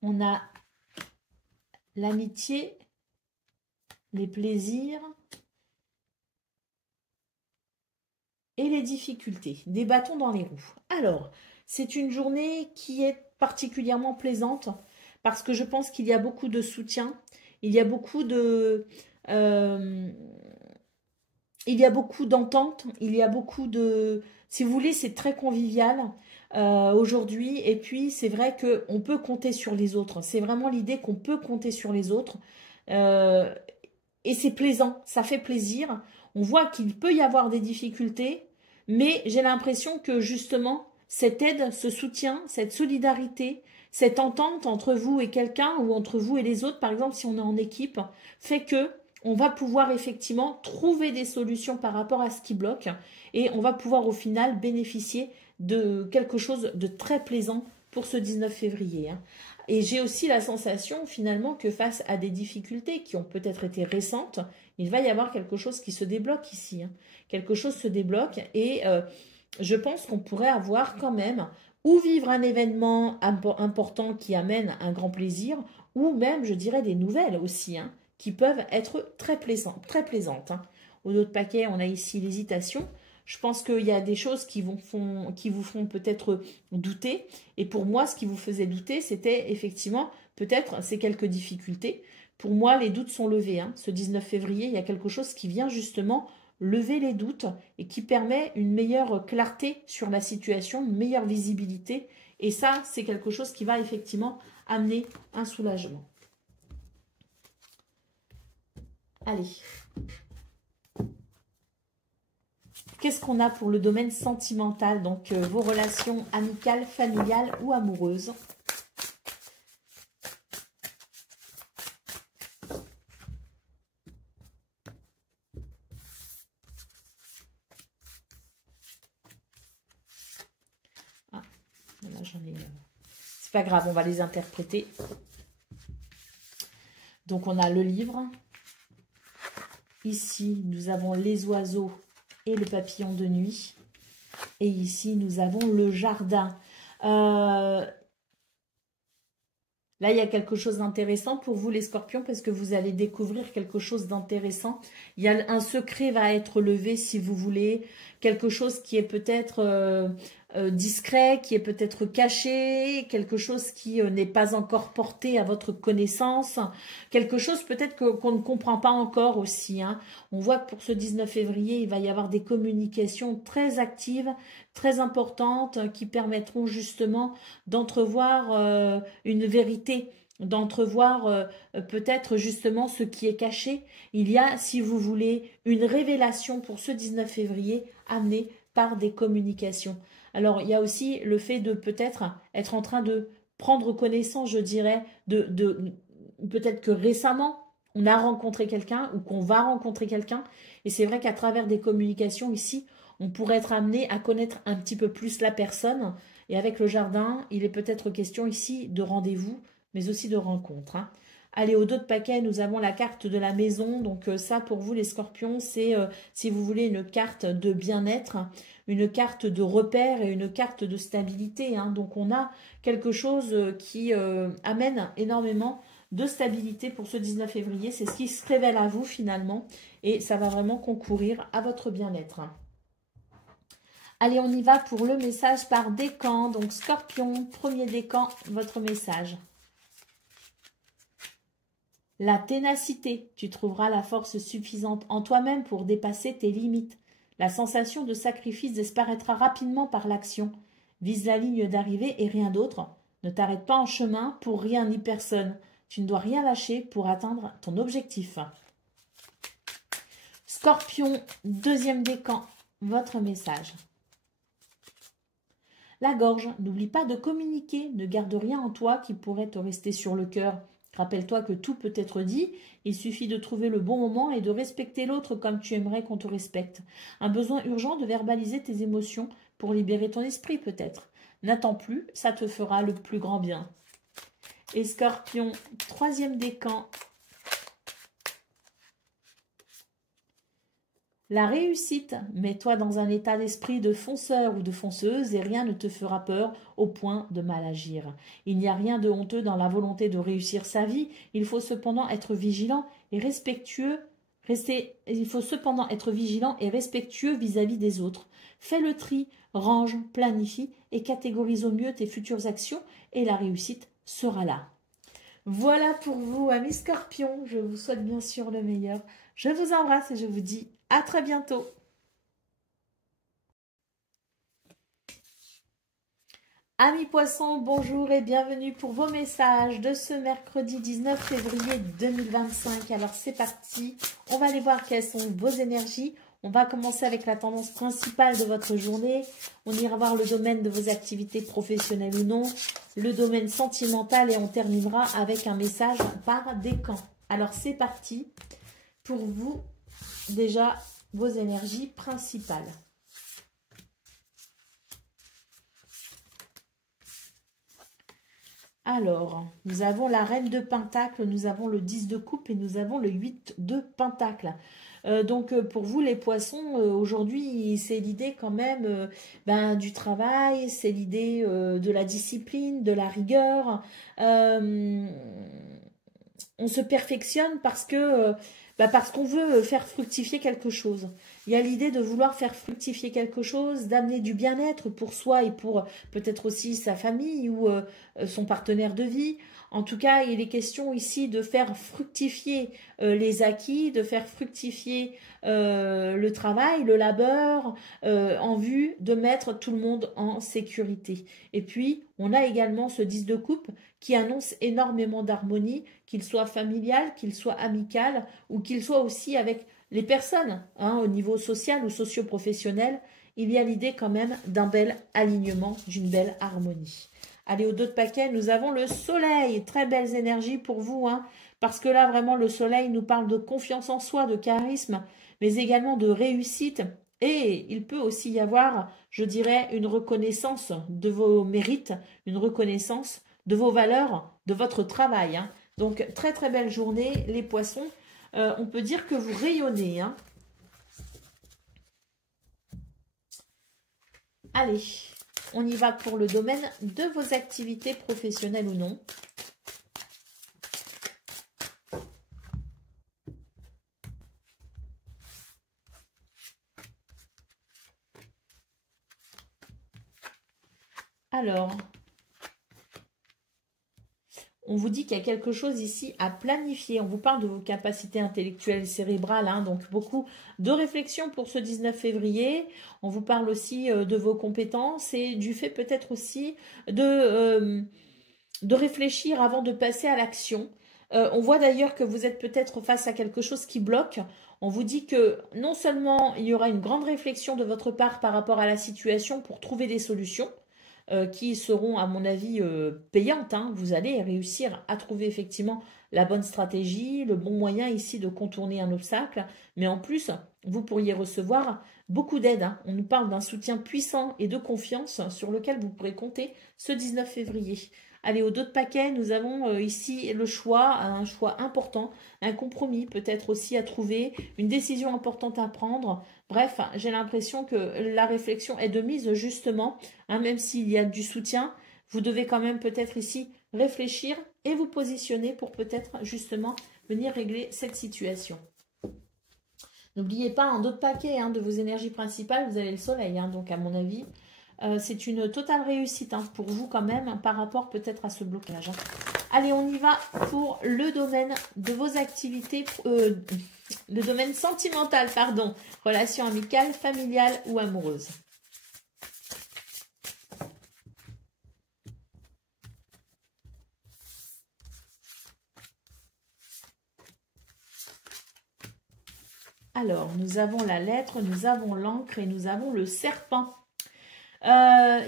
On a l'amitié, les plaisirs et les difficultés, des bâtons dans les roues. Alors, c'est une journée qui est particulièrement plaisante parce que je pense qu'il y a beaucoup de soutien, il y a beaucoup d'entente, il y a beaucoup de... Si vous voulez, c'est très convivial aujourd'hui. Et puis, c'est vrai qu'on peut compter sur les autres. C'est vraiment l'idée qu'on peut compter sur les autres. Et c'est plaisant, ça fait plaisir. On voit qu'il peut y avoir des difficultés, mais j'ai l'impression que justement, cette aide, ce soutien, cette solidarité, cette entente entre vous et quelqu'un ou entre vous et les autres, par exemple, si on est en équipe, fait que on va pouvoir effectivement trouver des solutions par rapport à ce qui bloque et on va pouvoir au final bénéficier de quelque chose de très plaisant pour ce 19 février. Hein. Et j'ai aussi la sensation finalement que face à des difficultés qui ont peut-être été récentes, il va y avoir quelque chose qui se débloque ici. Hein. Quelque chose se débloque et je pense qu'on pourrait avoir quand même ou vivre un événement important qui amène un grand plaisir ou même, je dirais, des nouvelles aussi, hein, qui peuvent être très plaisantes. Hein. Au autre paquet, on a ici l'hésitation. Je pense qu'il y a des choses qui vous font peut-être douter. Et pour moi, ce qui vous faisait douter, c'était effectivement peut-être ces quelques difficultés. Pour moi, les doutes sont levés, hein. Ce 19 février, il y a quelque chose qui vient justement lever les doutes et qui permet une meilleure clarté sur la situation, une meilleure visibilité. Et ça, c'est quelque chose qui va effectivement amener un soulagement. Allez. Qu'est-ce qu'on a pour le domaine sentimental? Donc, vos relations amicales, familiales ou amoureuses. Ah, là, j'en ai... C'est pas grave, on va les interpréter. Donc, on a le livre. Ici, nous avons les oiseaux et le papillon de nuit. Et ici, nous avons le jardin. Là, il y a quelque chose d'intéressant pour vous, les scorpions, parce que vous allez découvrir quelque chose d'intéressant. Il y a un secret va être levé, si vous voulez. Quelque chose qui est peut-être discret, qui est peut-être caché, quelque chose qui n'est pas encore porté à votre connaissance, quelque chose peut-être qu'on ne comprend pas encore aussi, hein. On voit que pour ce 19 février, il va y avoir des communications très actives, très importantes, qui permettront justement d'entrevoir une vérité, d'entrevoir peut-être justement ce qui est caché. Il y a, si vous voulez, une révélation pour ce 19 février amenée par des communications. Alors, il y a aussi le fait de peut-être être en train de prendre connaissance, je dirais, peut-être que récemment, on a rencontré quelqu'un ou qu'on va rencontrer quelqu'un. Et c'est vrai qu'à travers des communications ici, on pourrait être amené à connaître un petit peu plus la personne. Et avec le jardin, il est peut-être question ici de rendez-vous, mais aussi de rencontre, hein. Allez, au dos de paquet, nous avons la carte de la maison. Donc ça, pour vous les scorpions, c'est, si vous voulez, une carte de bien-être, une carte de repère et une carte de stabilité, hein. Donc on a quelque chose qui amène énormément de stabilité pour ce 19 février. C'est ce qui se révèle à vous finalement et ça va vraiment concourir à votre bien-être. Allez, on y va pour le message par décan. Donc scorpion, premier décan, votre message. La ténacité, tu trouveras la force suffisante en toi-même pour dépasser tes limites. La sensation de sacrifice disparaîtra rapidement par l'action. Vise la ligne d'arrivée et rien d'autre. Ne t'arrête pas en chemin pour rien ni personne. Tu ne dois rien lâcher pour atteindre ton objectif. Scorpion, deuxième décan, votre message. La gorge, n'oublie pas de communiquer, ne garde rien en toi qui pourrait te rester sur le cœur. Rappelle-toi que tout peut être dit, il suffit de trouver le bon moment et de respecter l'autre comme tu aimerais qu'on te respecte. Un besoin urgent de verbaliser tes émotions pour libérer ton esprit peut-être. N'attends plus, ça te fera le plus grand bien. Et Scorpion, troisième décan. La réussite, mets-toi dans un état d'esprit de fonceur ou de fonceuse et rien ne te fera peur au point de mal agir. Il n'y a rien de honteux dans la volonté de réussir sa vie, il faut cependant être vigilant et respectueux. Il faut cependant être vigilant et respectueux vis-à-vis des autres. Fais le tri, range, planifie et catégorise au mieux tes futures actions et la réussite sera là. Voilà pour vous, amis scorpions. Je vous souhaite bien sûr le meilleur. Je vous embrasse et je vous dis à très bientôt. Amis poissons, bonjour et bienvenue pour vos messages de ce mercredi 19 février 2025. Alors c'est parti, on va aller voir quelles sont vos énergies. On va commencer avec la tendance principale de votre journée. On ira voir le domaine de vos activités professionnelles ou non, le domaine sentimental et on terminera avec un message par décan. Alors c'est parti pour vous. Déjà, vos énergies principales. Alors, nous avons la reine de Pentacle, nous avons le 10 de coupe et nous avons le 8 de Pentacle. Donc, pour vous, les poissons, aujourd'hui, c'est l'idée quand même du travail, c'est l'idée de la discipline, de la rigueur. On se perfectionne parce qu'on veut faire fructifier quelque chose. Il y a l'idée de vouloir faire fructifier quelque chose, d'amener du bien-être pour soi et pour peut-être aussi sa famille ou son partenaire de vie. En tout cas, il est question ici de faire fructifier les acquis, de faire fructifier le travail, le labeur, en vue de mettre tout le monde en sécurité. Et puis, on a également ce 10 de coupe qui annonce énormément d'harmonie, qu'il soit familial, qu'il soit amical, ou qu'il soit aussi avec les personnes, hein, au niveau social ou socio-professionnel. Il y a l'idée quand même d'un bel alignement, d'une belle harmonie. Allez, au dos de paquet, nous avons le soleil. Très belles énergies pour vous, hein, parce que là, vraiment, le soleil nous parle de confiance en soi, de charisme, mais également de réussite. Et il peut aussi y avoir, je dirais, une reconnaissance de vos mérites, une reconnaissance de vos valeurs, de votre travail, hein. Donc, très très belle journée, les poissons. On peut dire que vous rayonnez, hein. Allez, on y va pour le domaine de vos activités professionnelles ou non. Alors, on vous dit qu'il y a quelque chose ici à planifier. On vous parle de vos capacités intellectuelles et cérébrales, hein, donc beaucoup de réflexion pour ce 19 février. On vous parle aussi de vos compétences et du fait peut-être aussi de réfléchir avant de passer à l'action. On voit d'ailleurs que vous êtes peut-être face à quelque chose qui bloque. On vous dit que non seulement il y aura une grande réflexion de votre part par rapport à la situation pour trouver des solutions, qui seront, à mon avis, payantes, hein. Vous allez réussir à trouver effectivement la bonne stratégie, le bon moyen ici de contourner un obstacle. Mais en plus, vous pourriez recevoir beaucoup d'aide, hein. On nous parle d'un soutien puissant et de confiance sur lequel vous pourrez compter ce 19 février. Allez, au dos de paquet, nous avons ici le choix, un choix important, un compromis peut-être aussi à trouver, une décision importante à prendre. Bref, j'ai l'impression que la réflexion est de mise justement, hein, même s'il y a du soutien, vous devez quand même peut-être ici réfléchir et vous positionner pour peut-être justement venir régler cette situation. N'oubliez pas, en dos de paquet, hein, de vos énergies principales, vous avez le soleil, hein, donc à mon avis, c'est une totale réussite, hein, pour vous quand même, par rapport peut-être à ce blocage, hein. Allez, on y va pour le domaine de vos activités, le domaine sentimental, pardon, relations amicales, familiales ou amoureuses. Alors, nous avons la lettre, nous avons l'encre et nous avons le serpent.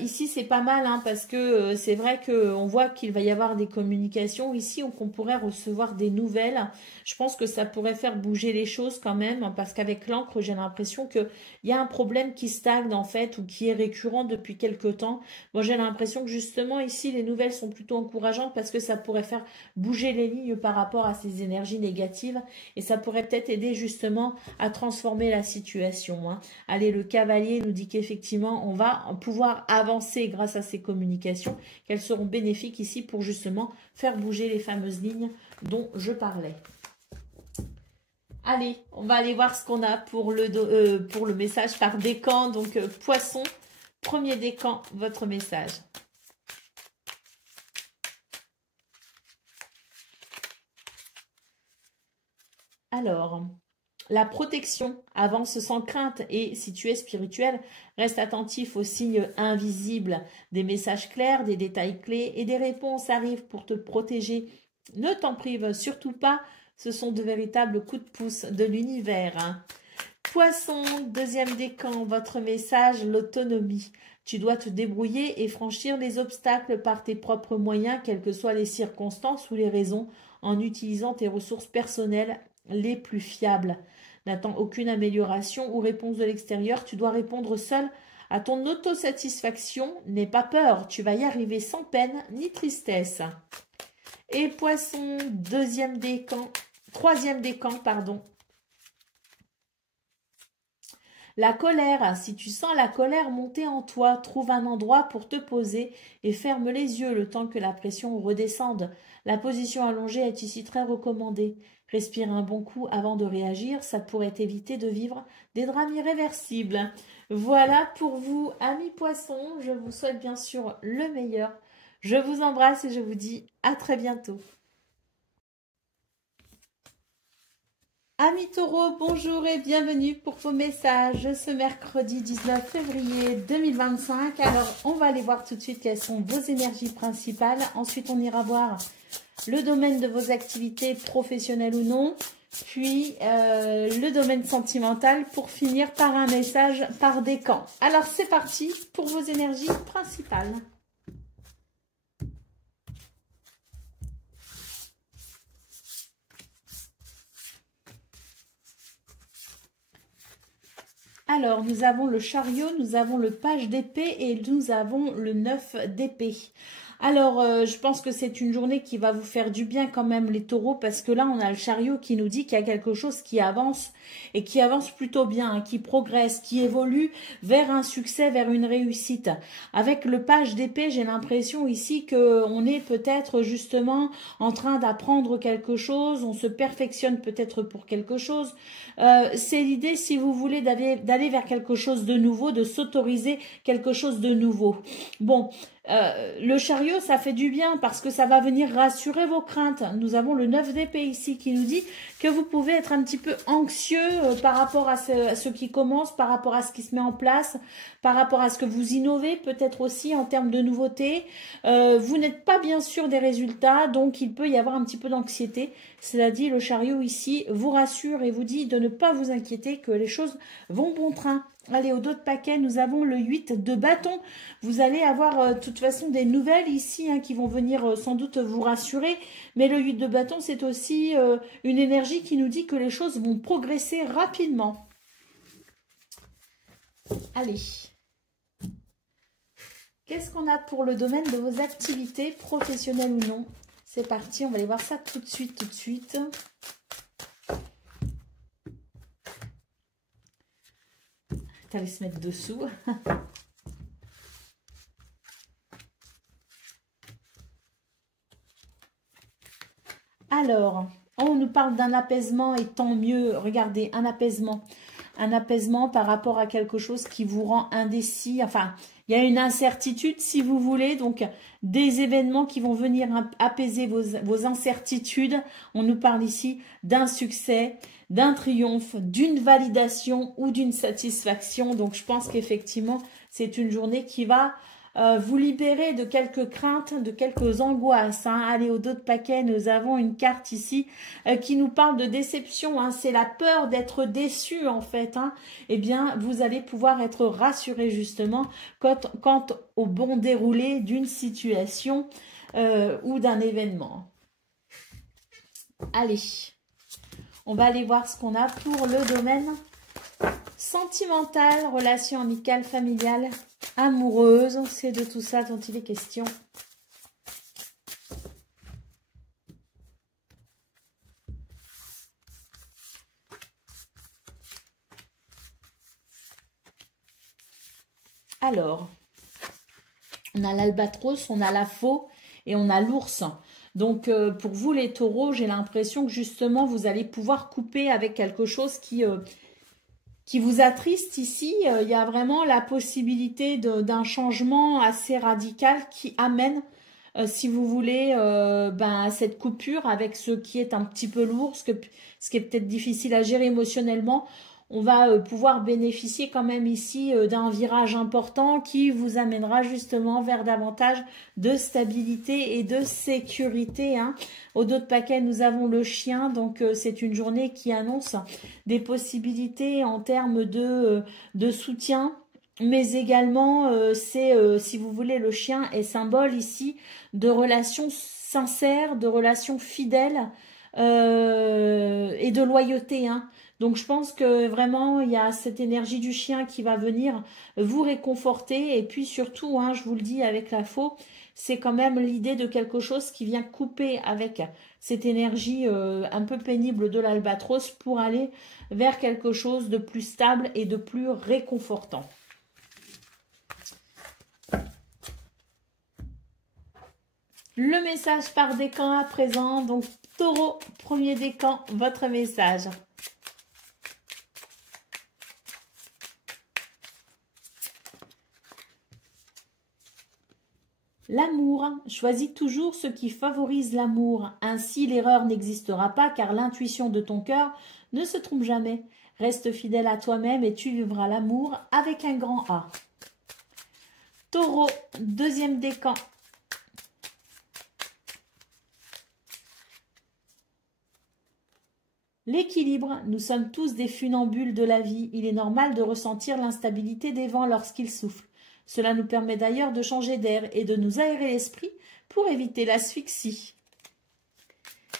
Ici, c'est pas mal, hein, parce que c'est vrai qu'on voit qu'il va y avoir des communications ici, ou qu'on pourrait recevoir des nouvelles. Je pense que ça pourrait faire bouger les choses quand même, hein, parce qu'avec l'encre, j'ai l'impression qu'il y a un problème qui stagne en fait, ou qui est récurrent depuis quelque temps. Moi, j'ai l'impression que justement ici, les nouvelles sont plutôt encourageantes parce que ça pourrait faire bouger les lignes par rapport à ces énergies négatives, et ça pourrait peut-être aider justement à transformer la situation, hein. Allez, le cavalier nous dit qu'effectivement, on va pouvoir avancer grâce à ces communications, qu'elles seront bénéfiques ici pour justement faire bouger les fameuses lignes dont je parlais. Allez, on va aller voir ce qu'on a pour le message par décan. Donc, poisson, premier décan, votre message. Alors, la protection avance sans crainte et si tu es spirituel, reste attentif aux signes invisibles, des messages clairs, des détails clés et des réponses arrivent pour te protéger. Ne t'en prive surtout pas, ce sont de véritables coups de pouce de l'univers, hein. Poisson, deuxième décan, votre message, l'autonomie. Tu dois te débrouiller et franchir les obstacles par tes propres moyens, quelles que soient les circonstances ou les raisons, en utilisant tes ressources personnelles les plus fiables. N'attends aucune amélioration ou réponse de l'extérieur. Tu dois répondre seul à ton autosatisfaction. N'aie pas peur, tu vas y arriver sans peine ni tristesse. Et poisson, troisième décan, pardon. La colère, si tu sens la colère monter en toi, trouve un endroit pour te poser et ferme les yeux le temps que la pression redescende. La position allongée est ici très recommandée. Respirez un bon coup avant de réagir, ça pourrait éviter de vivre des drames irréversibles. Voilà pour vous, amis poissons, je vous souhaite bien sûr le meilleur. Je vous embrasse et je vous dis à très bientôt. Amis taureaux, bonjour et bienvenue pour vos messages ce mercredi 19 février 2025. Alors, on va aller voir tout de suite quelles sont vos énergies principales. Ensuite, on ira voir le domaine de vos activités professionnelles ou non. Puis, le domaine sentimental pour finir par un message par décan. Alors, c'est parti pour vos énergies principales. Alors, nous avons le chariot, nous avons le page d'épée et nous avons le 9 d'épée. Alors, je pense que c'est une journée qui va vous faire du bien quand même les taureaux parce que là, on a le chariot qui nous dit qu'il y a quelque chose qui avance et qui avance plutôt bien, hein, qui progresse, qui évolue vers un succès, vers une réussite. Avec le page d'épée, j'ai l'impression ici qu'on est peut-être justement en train d'apprendre quelque chose, on se perfectionne peut-être pour quelque chose. C'est l'idée, si vous voulez, d'aller vers quelque chose de nouveau, de s'autoriser quelque chose de nouveau. Bon, le chariot, ça fait du bien parce que ça va venir rassurer vos craintes. Nous avons le 9 d'épée ici qui nous dit que vous pouvez être un petit peu anxieux par rapport à ce qui commence, par rapport à ce qui se met en place, par rapport à ce que vous innovez, peut-être aussi en termes de nouveautés. Vous n'êtes pas bien sûr des résultats, donc il peut y avoir un petit peu d'anxiété. Cela dit, le chariot ici vous rassure et vous dit de ne pas vous inquiéter, que les choses vont bon train. Allez, au dos de paquet, nous avons le 8 de bâton. Vous allez avoir de toute façon des nouvelles ici hein, qui vont venir sans doute vous rassurer. Mais le 8 de bâton, c'est aussi une énergie qui nous dit que les choses vont progresser rapidement. Allez. Qu'est-ce qu'on a pour le domaine de vos activités, professionnelles ou non? C'est parti, on va aller voir ça tout de suite, Allez se mettre dessous. Alors, on nous parle d'un apaisement et tant mieux. Regardez, un apaisement. Un apaisement par rapport à quelque chose qui vous rend indécis. Enfin, il y a une incertitude si vous voulez. Donc, des événements qui vont venir apaiser vos incertitudes. On nous parle ici d'un succès, d'un triomphe, d'une validation ou d'une satisfaction. Donc, je pense qu'effectivement, c'est une journée qui va vous libérer de quelques craintes, de quelques angoisses. Hein. Allez, au dos de paquet, nous avons une carte ici qui nous parle de déception. Hein. C'est la peur d'être déçu, en fait. Hein. Eh bien, vous allez pouvoir être rassuré, justement, quant au bon déroulé d'une situation ou d'un événement. Allez, on va aller voir ce qu'on a pour le domaine sentimental, relation amicale, familiale, amoureuse. C'est de tout ça dont il est question. Alors, on a l'albatros, on a la faux et on a l'ours. Donc, pour vous les taureaux, j'ai l'impression que justement, vous allez pouvoir couper avec quelque chose qui vous attriste ici. Il y a vraiment la possibilité d'un changement assez radical qui amène, si vous voulez, cette coupure avec ce qui est un petit peu lourd, ce qui est peut-être difficile à gérer émotionnellement. On va pouvoir bénéficier quand même ici d'un virage important qui vous amènera justement vers davantage de stabilité et de sécurité. Hein. Au dos de paquet, nous avons le chien, donc c'est une journée qui annonce des possibilités en termes de soutien. Mais également, si vous voulez, le chien est symbole ici de relations sincères, de relations fidèles et de loyauté. Hein. Donc, je pense que vraiment, il y a cette énergie du chien qui va venir vous réconforter. Et puis surtout, hein, je vous le dis avec la faux, c'est quand même l'idée de quelque chose qui vient couper avec cette énergie un peu pénible de l'albatros pour aller vers quelque chose de plus stable et de plus réconfortant. Le message par décan à présent. Donc, Taureau, premier décan, votre message. L'amour. Choisis toujours ce qui favorise l'amour. Ainsi, l'erreur n'existera pas car l'intuition de ton cœur ne se trompe jamais. Reste fidèle à toi-même et tu vivras l'amour avec un grand A. Taureau, deuxième décan. L'équilibre, nous sommes tous des funambules de la vie. Il est normal de ressentir l'instabilité des vents lorsqu'ils soufflent. Cela nous permet d'ailleurs de changer d'air et de nous aérer l'esprit pour éviter l'asphyxie.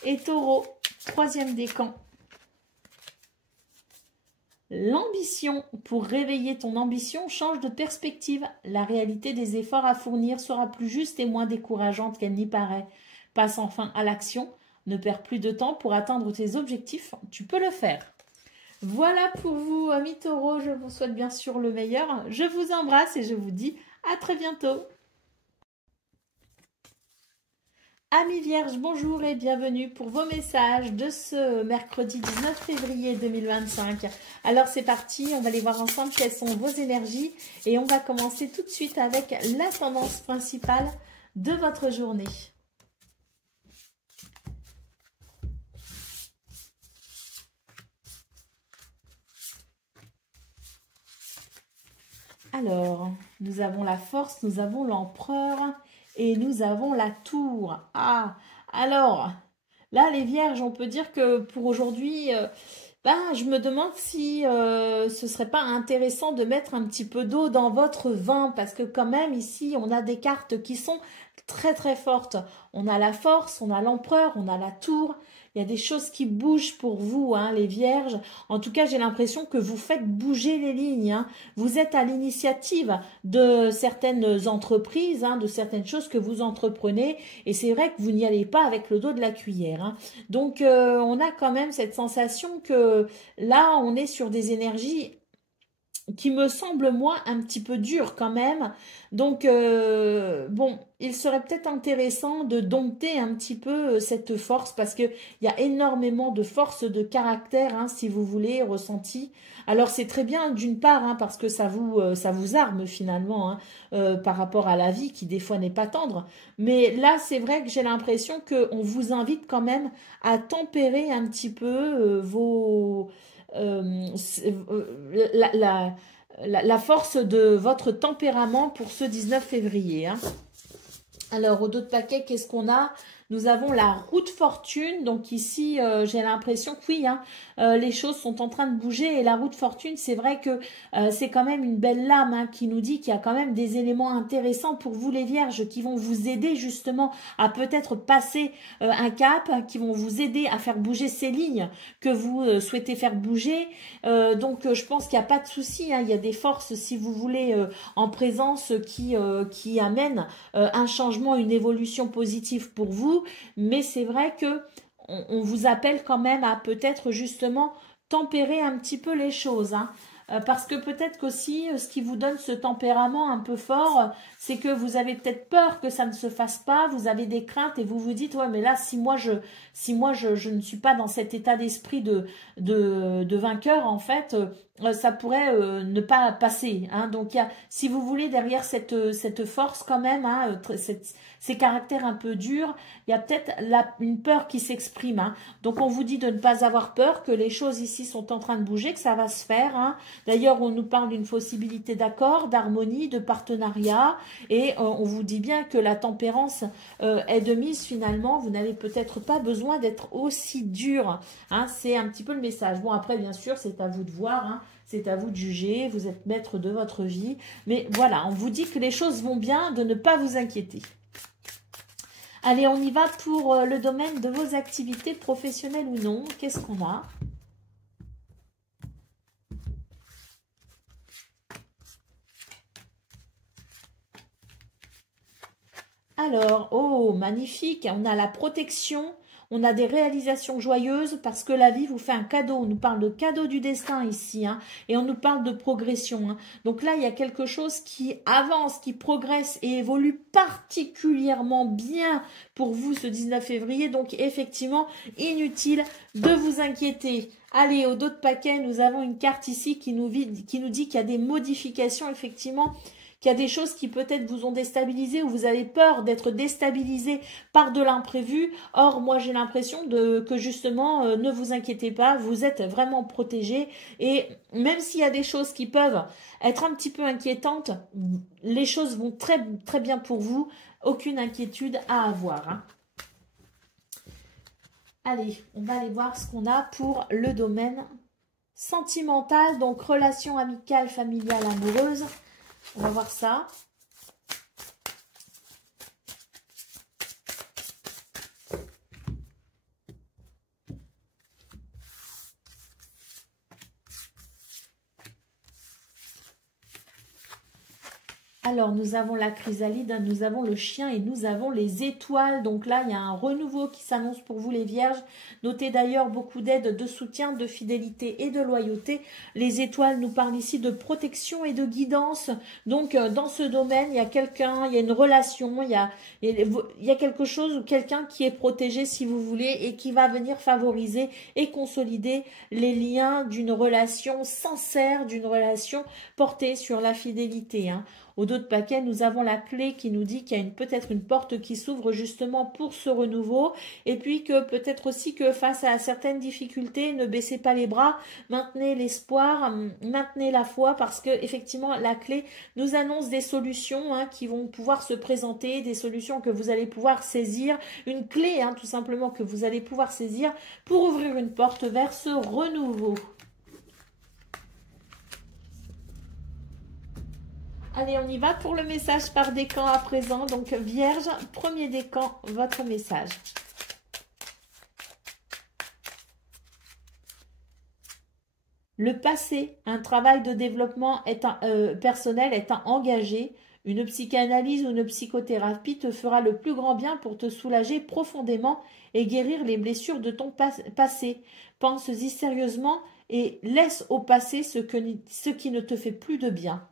Et Taureau, troisième décan. L'ambition. Pour réveiller ton ambition, change de perspective. La réalité des efforts à fournir sera plus juste et moins décourageante qu'elle n'y paraît. Passe enfin à l'action. Ne perds plus de temps pour atteindre tes objectifs. Tu peux le faire. Voilà pour vous, amis taureaux. Je vous souhaite bien sûr le meilleur. Je vous embrasse et je vous dis à très bientôt. Amis vierges, bonjour et bienvenue pour vos messages de ce mercredi 19 février 2025. Alors c'est parti, on va aller voir ensemble quelles sont vos énergies et on va commencer tout de suite avec la tendance principale de votre journée. Alors, nous avons la force, nous avons l'empereur et nous avons la tour. Ah, alors, là les vierges, on peut dire que pour aujourd'hui, je me demande si ce serait pas intéressant de mettre un petit peu d'eau dans votre vin parce que quand même ici, on a des cartes qui sont très très fortes. On a la force, on a l'empereur, on a la tour. Il y a des choses qui bougent pour vous, hein, les vierges. En tout cas, j'ai l'impression que vous faites bouger les lignes. Hein. Vous êtes à l'initiative de certaines entreprises, hein, de certaines choses que vous entreprenez. Et c'est vrai que vous n'y allez pas avec le dos de la cuillère. Hein. Donc, on a quand même cette sensation que là, on est sur des énergies qui me semble moi un petit peu dur quand même. Donc bon, il serait peut-être intéressant de dompter un petit peu cette force parce que il y a énormément de force de caractère, hein, si vous voulez, ressenti. Alors c'est très bien d'une part, hein, parce que ça vous arme finalement, hein, par rapport à la vie qui des fois n'est pas tendre. Mais là c'est vrai que j'ai l'impression qu'on vous invite quand même à tempérer un petit peu vos la force de votre tempérament pour ce 19 février. Hein. Alors, au dos de paquet, qu'est-ce qu'on a? Nous avons la roue de fortune. Donc ici, j'ai l'impression que oui, hein, les choses sont en train de bouger. Et la roue de fortune, c'est vrai que c'est quand même une belle lame, hein, qui nous dit qu'il y a quand même des éléments intéressants pour vous les vierges qui vont vous aider justement à peut-être passer un cap, hein, qui vont vous aider à faire bouger ces lignes que vous souhaitez faire bouger. Donc je pense qu'il n'y a pas de souci. Hein, il y a des forces, si vous voulez, en présence qui amènent un changement, une évolution positive pour vous. Mais c'est vrai que on vous appelle quand même à peut-être justement tempérer un petit peu les choses, hein. Parce que peut-être qu'aussi, ce qui vous donne ce tempérament un peu fort, c'est que vous avez peut-être peur que ça ne se fasse pas, vous avez des craintes et vous vous dites, ouais, mais là, si moi je ne suis pas dans cet état d'esprit de vainqueur, en fait, ça pourrait ne pas passer. Hein. Donc, si vous voulez, derrière cette force quand même, hein, ces caractères un peu durs, il y a peut-être une peur qui s'exprime. Hein. Donc, on vous dit de ne pas avoir peur, que les choses ici sont en train de bouger, que ça va se faire. Hein. D'ailleurs, on nous parle d'une possibilité d'accord, d'harmonie, de partenariat. Et on vous dit bien que la tempérance est de mise finalement. Vous n'avez peut-être pas besoin d'être aussi dur. Hein. C'est un petit peu le message. Bon, après, bien sûr, c'est à vous de voir. Hein. C'est à vous de juger. Vous êtes maître de votre vie. Mais voilà, on vous dit que les choses vont bien, de ne pas vous inquiéter. Allez, on y va pour le domaine de vos activités professionnelles ou non. Qu'est-ce qu'on a ? Alors, oh, magnifique, on a la protection, on a des réalisations joyeuses parce que la vie vous fait un cadeau. On nous parle de cadeau du destin ici, hein, et on nous parle de progression. Hein. Donc là, il y a quelque chose qui avance, qui progresse et évolue particulièrement bien pour vous ce 19 février. Donc effectivement, inutile de vous inquiéter. Allez, au dos de paquet, nous avons une carte ici qui nous dit qu'il y a des modifications, effectivement, qu'il y a des choses qui peut-être vous ont déstabilisé ou vous avez peur d'être déstabilisé par de l'imprévu. Or, moi, j'ai l'impression que justement, ne vous inquiétez pas, vous êtes vraiment protégé. Et même s'il y a des choses qui peuvent être un petit peu inquiétantes, les choses vont très, très bien pour vous. Aucune inquiétude à avoir. Hein. Allez, on va aller voir ce qu'on a pour le domaine sentimental, donc relation amicale, familiale, amoureuse. On va voir ça. Alors, nous avons la chrysalide, nous avons le chien et nous avons les étoiles. Donc là, il y a un renouveau qui s'annonce pour vous les vierges. Notez d'ailleurs beaucoup d'aide, de soutien, de fidélité et de loyauté. Les étoiles nous parlent ici de protection et de guidance. Donc, dans ce domaine, il y a quelqu'un, il y a une relation, il y a quelque chose ou quelqu'un qui est protégé, si vous voulez, et qui va venir favoriser et consolider les liens d'une relation sincère, d'une relation portée sur la fidélité. Hein. Au dos de paquet, nous avons la clé qui nous dit qu'il y a peut-être une porte qui s'ouvre justement pour ce renouveau. Et puis que peut-être aussi que face à certaines difficultés, ne baissez pas les bras, maintenez l'espoir, maintenez la foi parce que effectivement la clé nous annonce des solutions hein, qui vont pouvoir se présenter, des solutions que vous allez pouvoir saisir, une clé hein, tout simplement que vous allez pouvoir saisir pour ouvrir une porte vers ce renouveau. Allez, on y va pour le message par décan à présent. Donc, Vierge, premier décan, votre message. Le passé, un travail de développement personnel est engagé. Une psychanalyse ou une psychothérapie te fera le plus grand bien pour te soulager profondément et guérir les blessures de ton passé. Pense-y sérieusement et laisse au passé ce qui ne te fait plus de bien.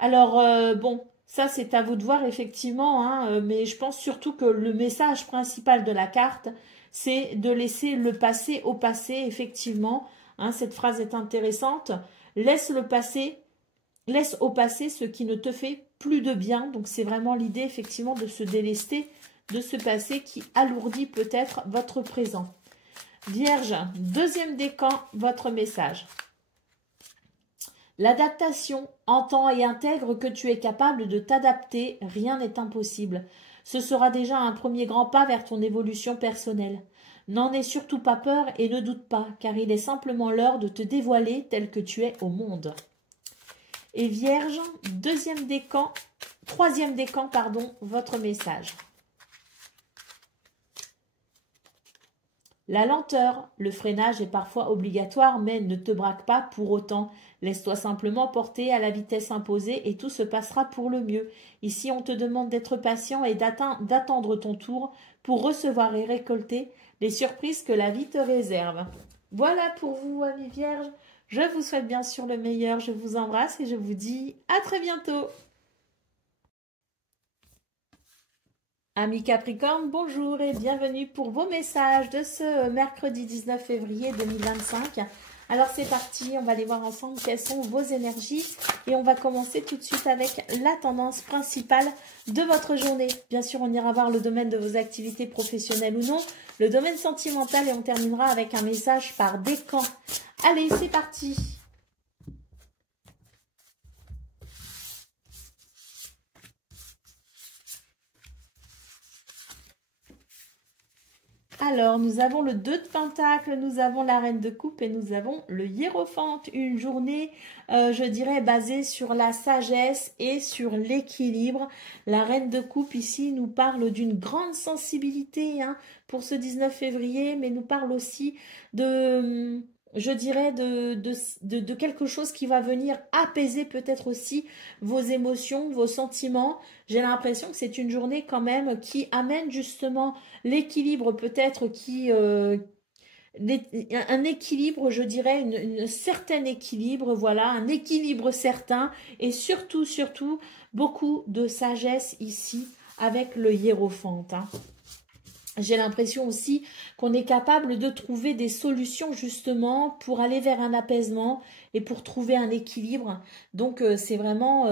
Alors, bon, ça c'est à vous de voir effectivement, hein, mais je pense surtout que le message principal de la carte, c'est de laisser le passé au passé, effectivement. Hein, cette phrase est intéressante. Laisse au passé ce qui ne te fait plus de bien. Donc, c'est vraiment l'idée, effectivement, de se délester de ce passé qui alourdit peut-être votre présent. Vierge, deuxième décan, votre message. L'adaptation entend et intègre que tu es capable de t'adapter, rien n'est impossible. Ce sera déjà un premier grand pas vers ton évolution personnelle. N'en aie surtout pas peur et ne doute pas, car il est simplement l'heure de te dévoiler tel que tu es au monde. Et Vierge, troisième décan, votre message. La lenteur, le freinage est parfois obligatoire, mais ne te braque pas pour autant. Laisse-toi simplement porter à la vitesse imposée et tout se passera pour le mieux. Ici, on te demande d'être patient et d'attendre ton tour pour recevoir et récolter les surprises que la vie te réserve. Voilà pour vous, amis vierges. Je vous souhaite bien sûr le meilleur. Je vous embrasse et je vous dis à très bientôt. Amis Capricorne, bonjour et bienvenue pour vos messages de ce mercredi 19 février 2025. Alors c'est parti, on va aller voir ensemble quelles sont vos énergies et on va commencer tout de suite avec la tendance principale de votre journée. Bien sûr, on ira voir le domaine de vos activités professionnelles ou non, le domaine sentimental et on terminera avec un message par décan. Allez, c'est parti! Alors, nous avons le 2 de Pentacle, nous avons la Reine de Coupe et nous avons le Hiérophante. Une journée, je dirais, basée sur la sagesse et sur l'équilibre. La Reine de Coupe, ici, nous parle d'une grande sensibilité hein, pour ce 19 février, mais nous parle aussi de je dirais, de quelque chose qui va venir apaiser peut-être aussi vos émotions, vos sentiments. J'ai l'impression que c'est une journée quand même qui amène justement l'équilibre peut-être un équilibre, je dirais, une certaine équilibre, voilà, un équilibre certain et surtout, surtout, beaucoup de sagesse ici avec le hiérophante, hein. J'ai l'impression aussi qu'on est capable de trouver des solutions justement pour aller vers un apaisement et pour trouver un équilibre. Donc c'est vraiment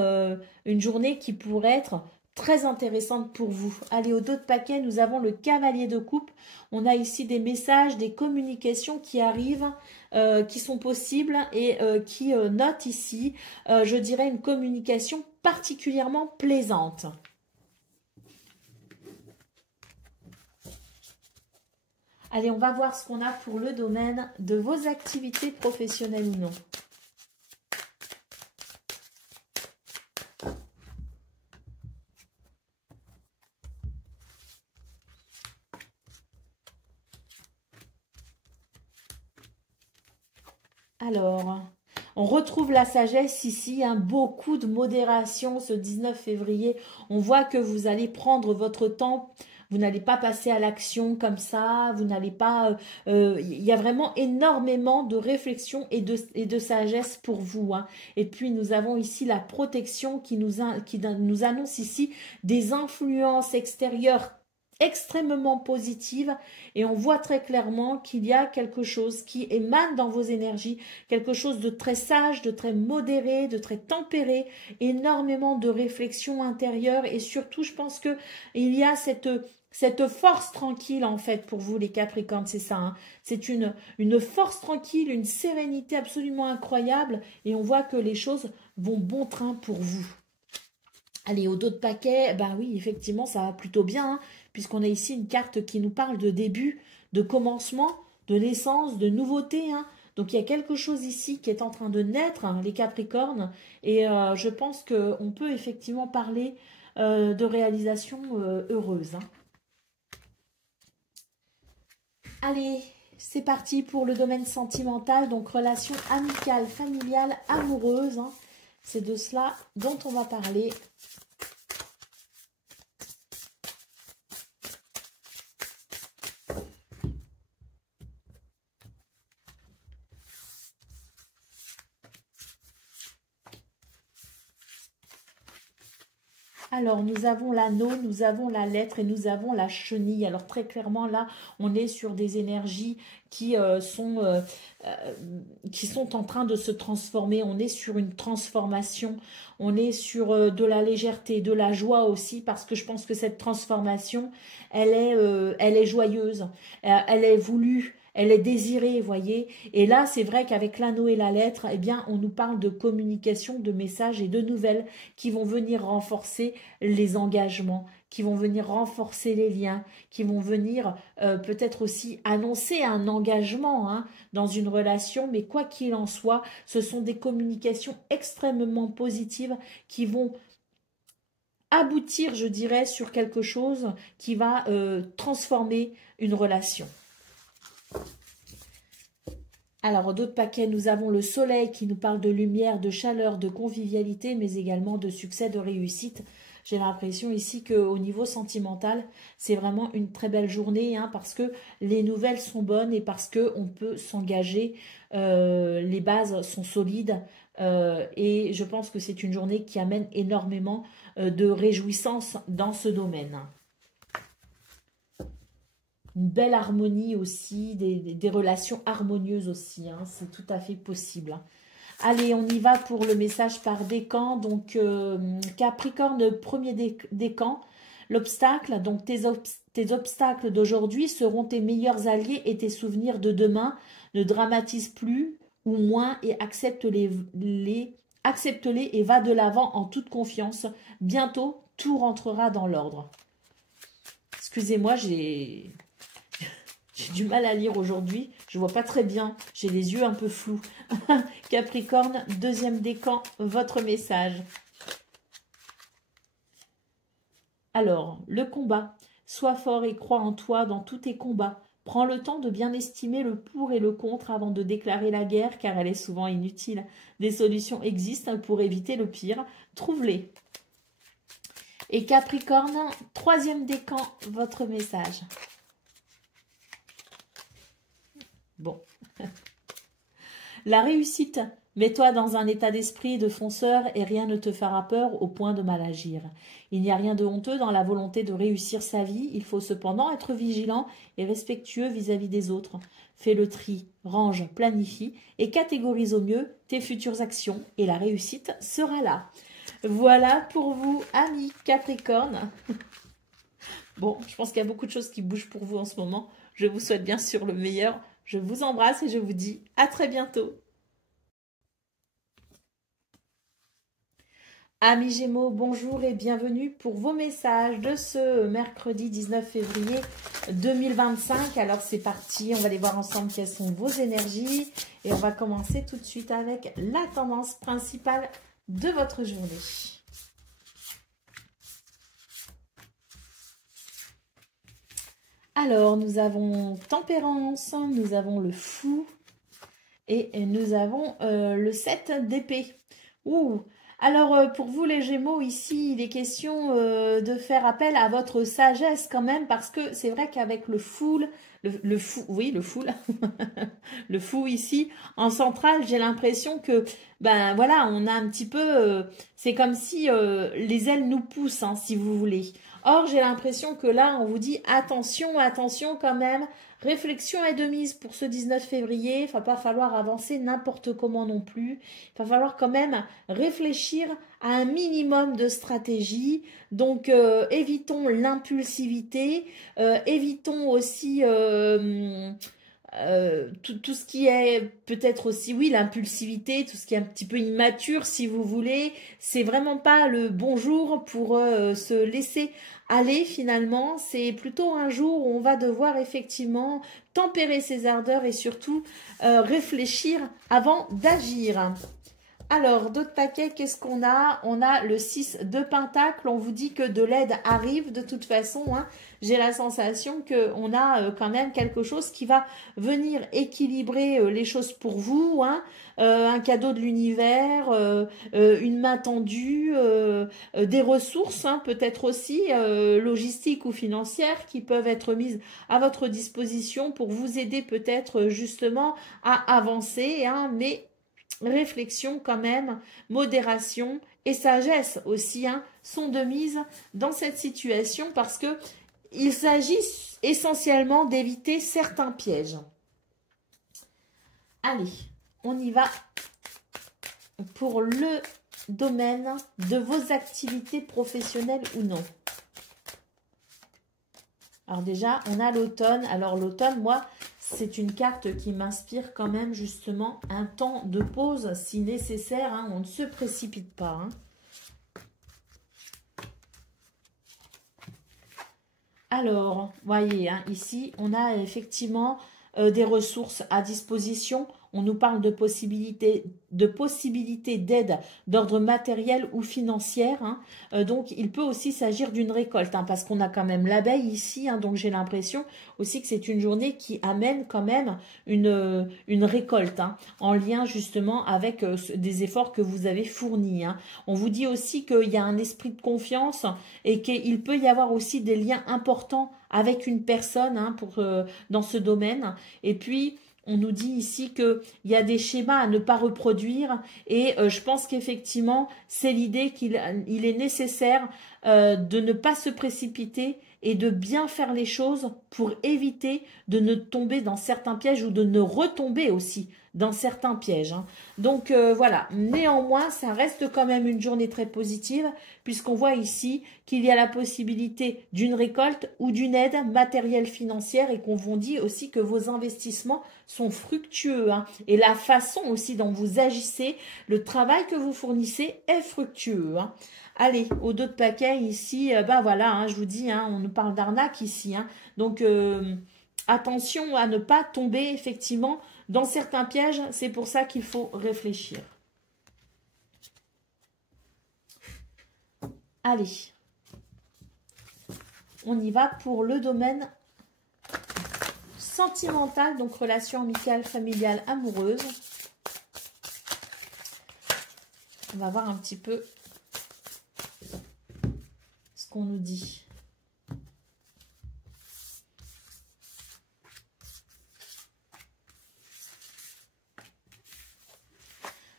une journée qui pourrait être très intéressante pour vous. Allez, au dos de paquet, nous avons le cavalier de coupe. On a ici des messages, des communications qui arrivent, qui sont possibles et qui notent ici, je dirais, une communication particulièrement plaisante. Allez, on va voir ce qu'on a pour le domaine de vos activités professionnelles ou non. Alors, on retrouve la sagesse ici, hein, beaucoup de modération ce 19 février. On voit que vous allez prendre votre temps. Vous n'allez pas passer à l'action comme ça, vous n'allez pas... Il y a vraiment énormément de réflexion et de sagesse pour vous, hein. Et puis, nous avons ici la protection qui nous annonce ici des influences extérieures extrêmement positives. Et on voit très clairement qu'il y a quelque chose qui émane dans vos énergies, quelque chose de très sage, de très modéré, de très tempéré, énormément de réflexion intérieure. Et surtout, je pense que il y a cette force tranquille, en fait, pour vous, les Capricornes, c'est ça, hein. C'est une force tranquille, une sérénité absolument incroyable. Et on voit que les choses vont bon train pour vous. Allez, au dos de paquet, ben oui, effectivement, ça va plutôt bien, hein, puisqu'on a ici une carte qui nous parle de début, de commencement, de naissance, de nouveauté, hein. Donc, il y a quelque chose ici qui est en train de naître, hein, les Capricornes. Et je pense qu'on peut effectivement parler de réalisation heureuse, hein. Allez, c'est parti pour le domaine sentimental, donc relation amicale, familiale, amoureuse, hein. C'est de cela dont on va parler. Alors, nous avons l'anneau, nous avons la lettre et nous avons la chenille. Alors, très clairement, là, on est sur des énergies euh, qui sont en train de se transformer. On est sur une transformation. On est sur de la légèreté, de la joie aussi, parce que je pense que cette transformation, elle est joyeuse, elle est voulue. Elle est désirée, voyez. Et là, c'est vrai qu'avec l'anneau et la lettre, eh bien, on nous parle de communication, de messages et de nouvelles qui vont venir renforcer les engagements, qui vont venir renforcer les liens, qui vont venir peut-être aussi annoncer un engagement, hein, dans une relation. Mais quoi qu'il en soit, ce sont des communications extrêmement positives qui vont aboutir, je dirais, sur quelque chose qui va transformer une relation. Alors, d'autres paquets, nous avons le soleil qui nous parle de lumière, de chaleur, de convivialité, mais également de succès, de réussite. J'ai l'impression ici qu'au niveau sentimental, c'est vraiment une très belle journée, hein, parce que les nouvelles sont bonnes et parce qu'on peut s'engager, les bases sont solides. Et je pense que c'est une journée qui amène énormément de réjouissance dans ce domaine. Une belle harmonie aussi, des relations harmonieuses aussi, hein, c'est tout à fait possible, hein. Allez, on y va pour le message par décan. Donc, Capricorne, premier décan, l'obstacle. Donc, tes obstacles d'aujourd'hui seront tes meilleurs alliés et tes souvenirs de demain. Ne dramatise plus ou moins et accepte-les et va de l'avant en toute confiance. Bientôt, tout rentrera dans l'ordre. Excusez-moi, j'ai du mal à lire aujourd'hui. Je vois pas très bien. J'ai les yeux un peu flous. Capricorne, deuxième décan, votre message. Alors, le combat. Sois fort et crois en toi dans tous tes combats. Prends le temps de bien estimer le pour et le contre avant de déclarer la guerre, car elle est souvent inutile. Des solutions existent pour éviter le pire. Trouve-les. Et Capricorne, troisième décan, votre message. Bon. La réussite. Mets-toi dans un état d'esprit de fonceur et rien ne te fera peur au point de mal agir. Il n'y a rien de honteux dans la volonté de réussir sa vie. Il faut cependant être vigilant et respectueux vis-à-vis des autres. Fais le tri, range, planifie et catégorise au mieux tes futures actions et la réussite sera là. Voilà pour vous, amis Capricorne. Bon, je pense qu'il y a beaucoup de choses qui bougent pour vous en ce moment. Je vous souhaite bien sûr le meilleur. Je vous embrasse et je vous dis à très bientôt. Amis Gémeaux, bonjour et bienvenue pour vos messages de ce mercredi 19 février 2025. Alors c'est parti, on va aller voir ensemble quelles sont vos énergies et on va commencer tout de suite avec la tendance principale de votre journée. Alors nous avons Tempérance, nous avons le Fou et nous avons le 7 d'épée. Ouh! Alors, pour vous les Gémeaux, ici, il est question de faire appel à votre sagesse quand même, parce que c'est vrai qu'avec le fou, le fou ici, en centrale, j'ai l'impression que, ben voilà, on a un petit peu, c'est comme si les ailes nous poussent, hein, si vous voulez. Or, j'ai l'impression que là, on vous dit attention, attention quand même. Réflexion est de mise pour ce 19 février. Il ne va pas falloir avancer n'importe comment non plus. Il va falloir quand même réfléchir à un minimum de stratégie. Donc, évitons l'impulsivité. Évitons aussi tout ce qui est peut-être aussi, oui, l'impulsivité, tout ce qui est un petit peu immature, si vous voulez. C'est vraiment pas le bon jour pour se laisser aller finalement. C'est plutôt un jour où on va devoir effectivement tempérer ses ardeurs et surtout réfléchir avant d'agir. Alors, d'autres paquets, qu'est-ce qu'on a? On a le 6 de Pentacle. On vous dit que de l'aide arrive de toute façon. Hein. J'ai la sensation qu'on a quand même quelque chose qui va venir équilibrer les choses pour vous. Hein. Un cadeau de l'univers, une main tendue, des ressources, hein, peut-être aussi logistiques ou financières qui peuvent être mises à votre disposition pour vous aider peut-être justement à avancer. Hein, mais réflexion quand même, modération et sagesse aussi hein, sont de mise dans cette situation parce que il s'agit essentiellement d'éviter certains pièges. Allez, on y va pour le domaine de vos activités professionnelles ou non. Alors déjà, on a l'automne. Alors l'automne, moi, c'est une carte qui m'inspire quand même justement un temps de pause si nécessaire. Hein, on ne se précipite pas. Hein. Alors, voyez, hein, ici, on a effectivement des ressources à disposition. On nous parle de possibilités d'aide d'ordre matériel ou financière. Hein. Donc, il peut aussi s'agir d'une récolte, hein, parce qu'on a quand même l'abeille ici. Hein, donc, j'ai l'impression aussi que c'est une journée qui amène quand même une récolte, hein, en lien justement avec des efforts que vous avez fournis. Hein. On vous dit aussi qu'il y a un esprit de confiance et qu'il peut y avoir aussi des liens importants avec une personne hein, dans ce domaine. Et puis, on nous dit ici qu'il y a des schémas à ne pas reproduire et je pense qu'effectivement, c'est l'idée qu'il est nécessaire de ne pas se précipiter et de bien faire les choses pour éviter de ne tomber dans certains pièges ou de ne retomber aussi dans certains pièges. Hein. Donc voilà, néanmoins, ça reste quand même une journée très positive puisqu'on voit ici qu'il y a la possibilité d'une récolte ou d'une aide matérielle financière et qu'on vous dit aussi que vos investissements sont fructueux. Hein. Et la façon aussi dont vous agissez, le travail que vous fournissez est fructueux. Hein. Allez, aux d'autres paquets ici, ben voilà, hein, je vous dis, hein, on nous parle d'arnaque ici. Hein. Donc, attention à ne pas tomber effectivement dans certains pièges. C'est pour ça qu'il faut réfléchir. Allez, on y va pour le domaine sentimentale, donc relation amicale, familiale, amoureuse. On va voir un petit peu ce qu'on nous dit.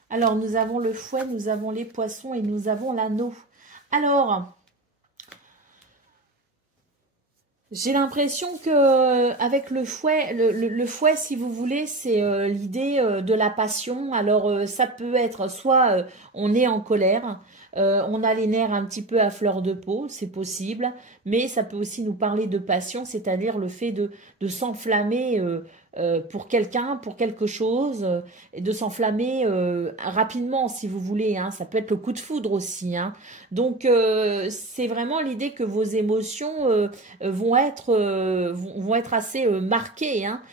Alors, nous avons le fouet, nous avons les poissons et nous avons l'anneau. Alors, j'ai l'impression que avec le fouet, le fouet, si vous voulez, c'est l'idée de la passion. Alors, ça peut être soit on est en colère, on a les nerfs un petit peu à fleur de peau, c'est possible, mais ça peut aussi nous parler de passion, c'est-à-dire le fait de s'enflammer pour quelqu'un, pour quelque chose, et de s'enflammer rapidement, si vous voulez. Hein. Ça peut être le coup de foudre aussi. Hein. Donc, c'est vraiment l'idée que vos émotions vont être assez marquées. Hein.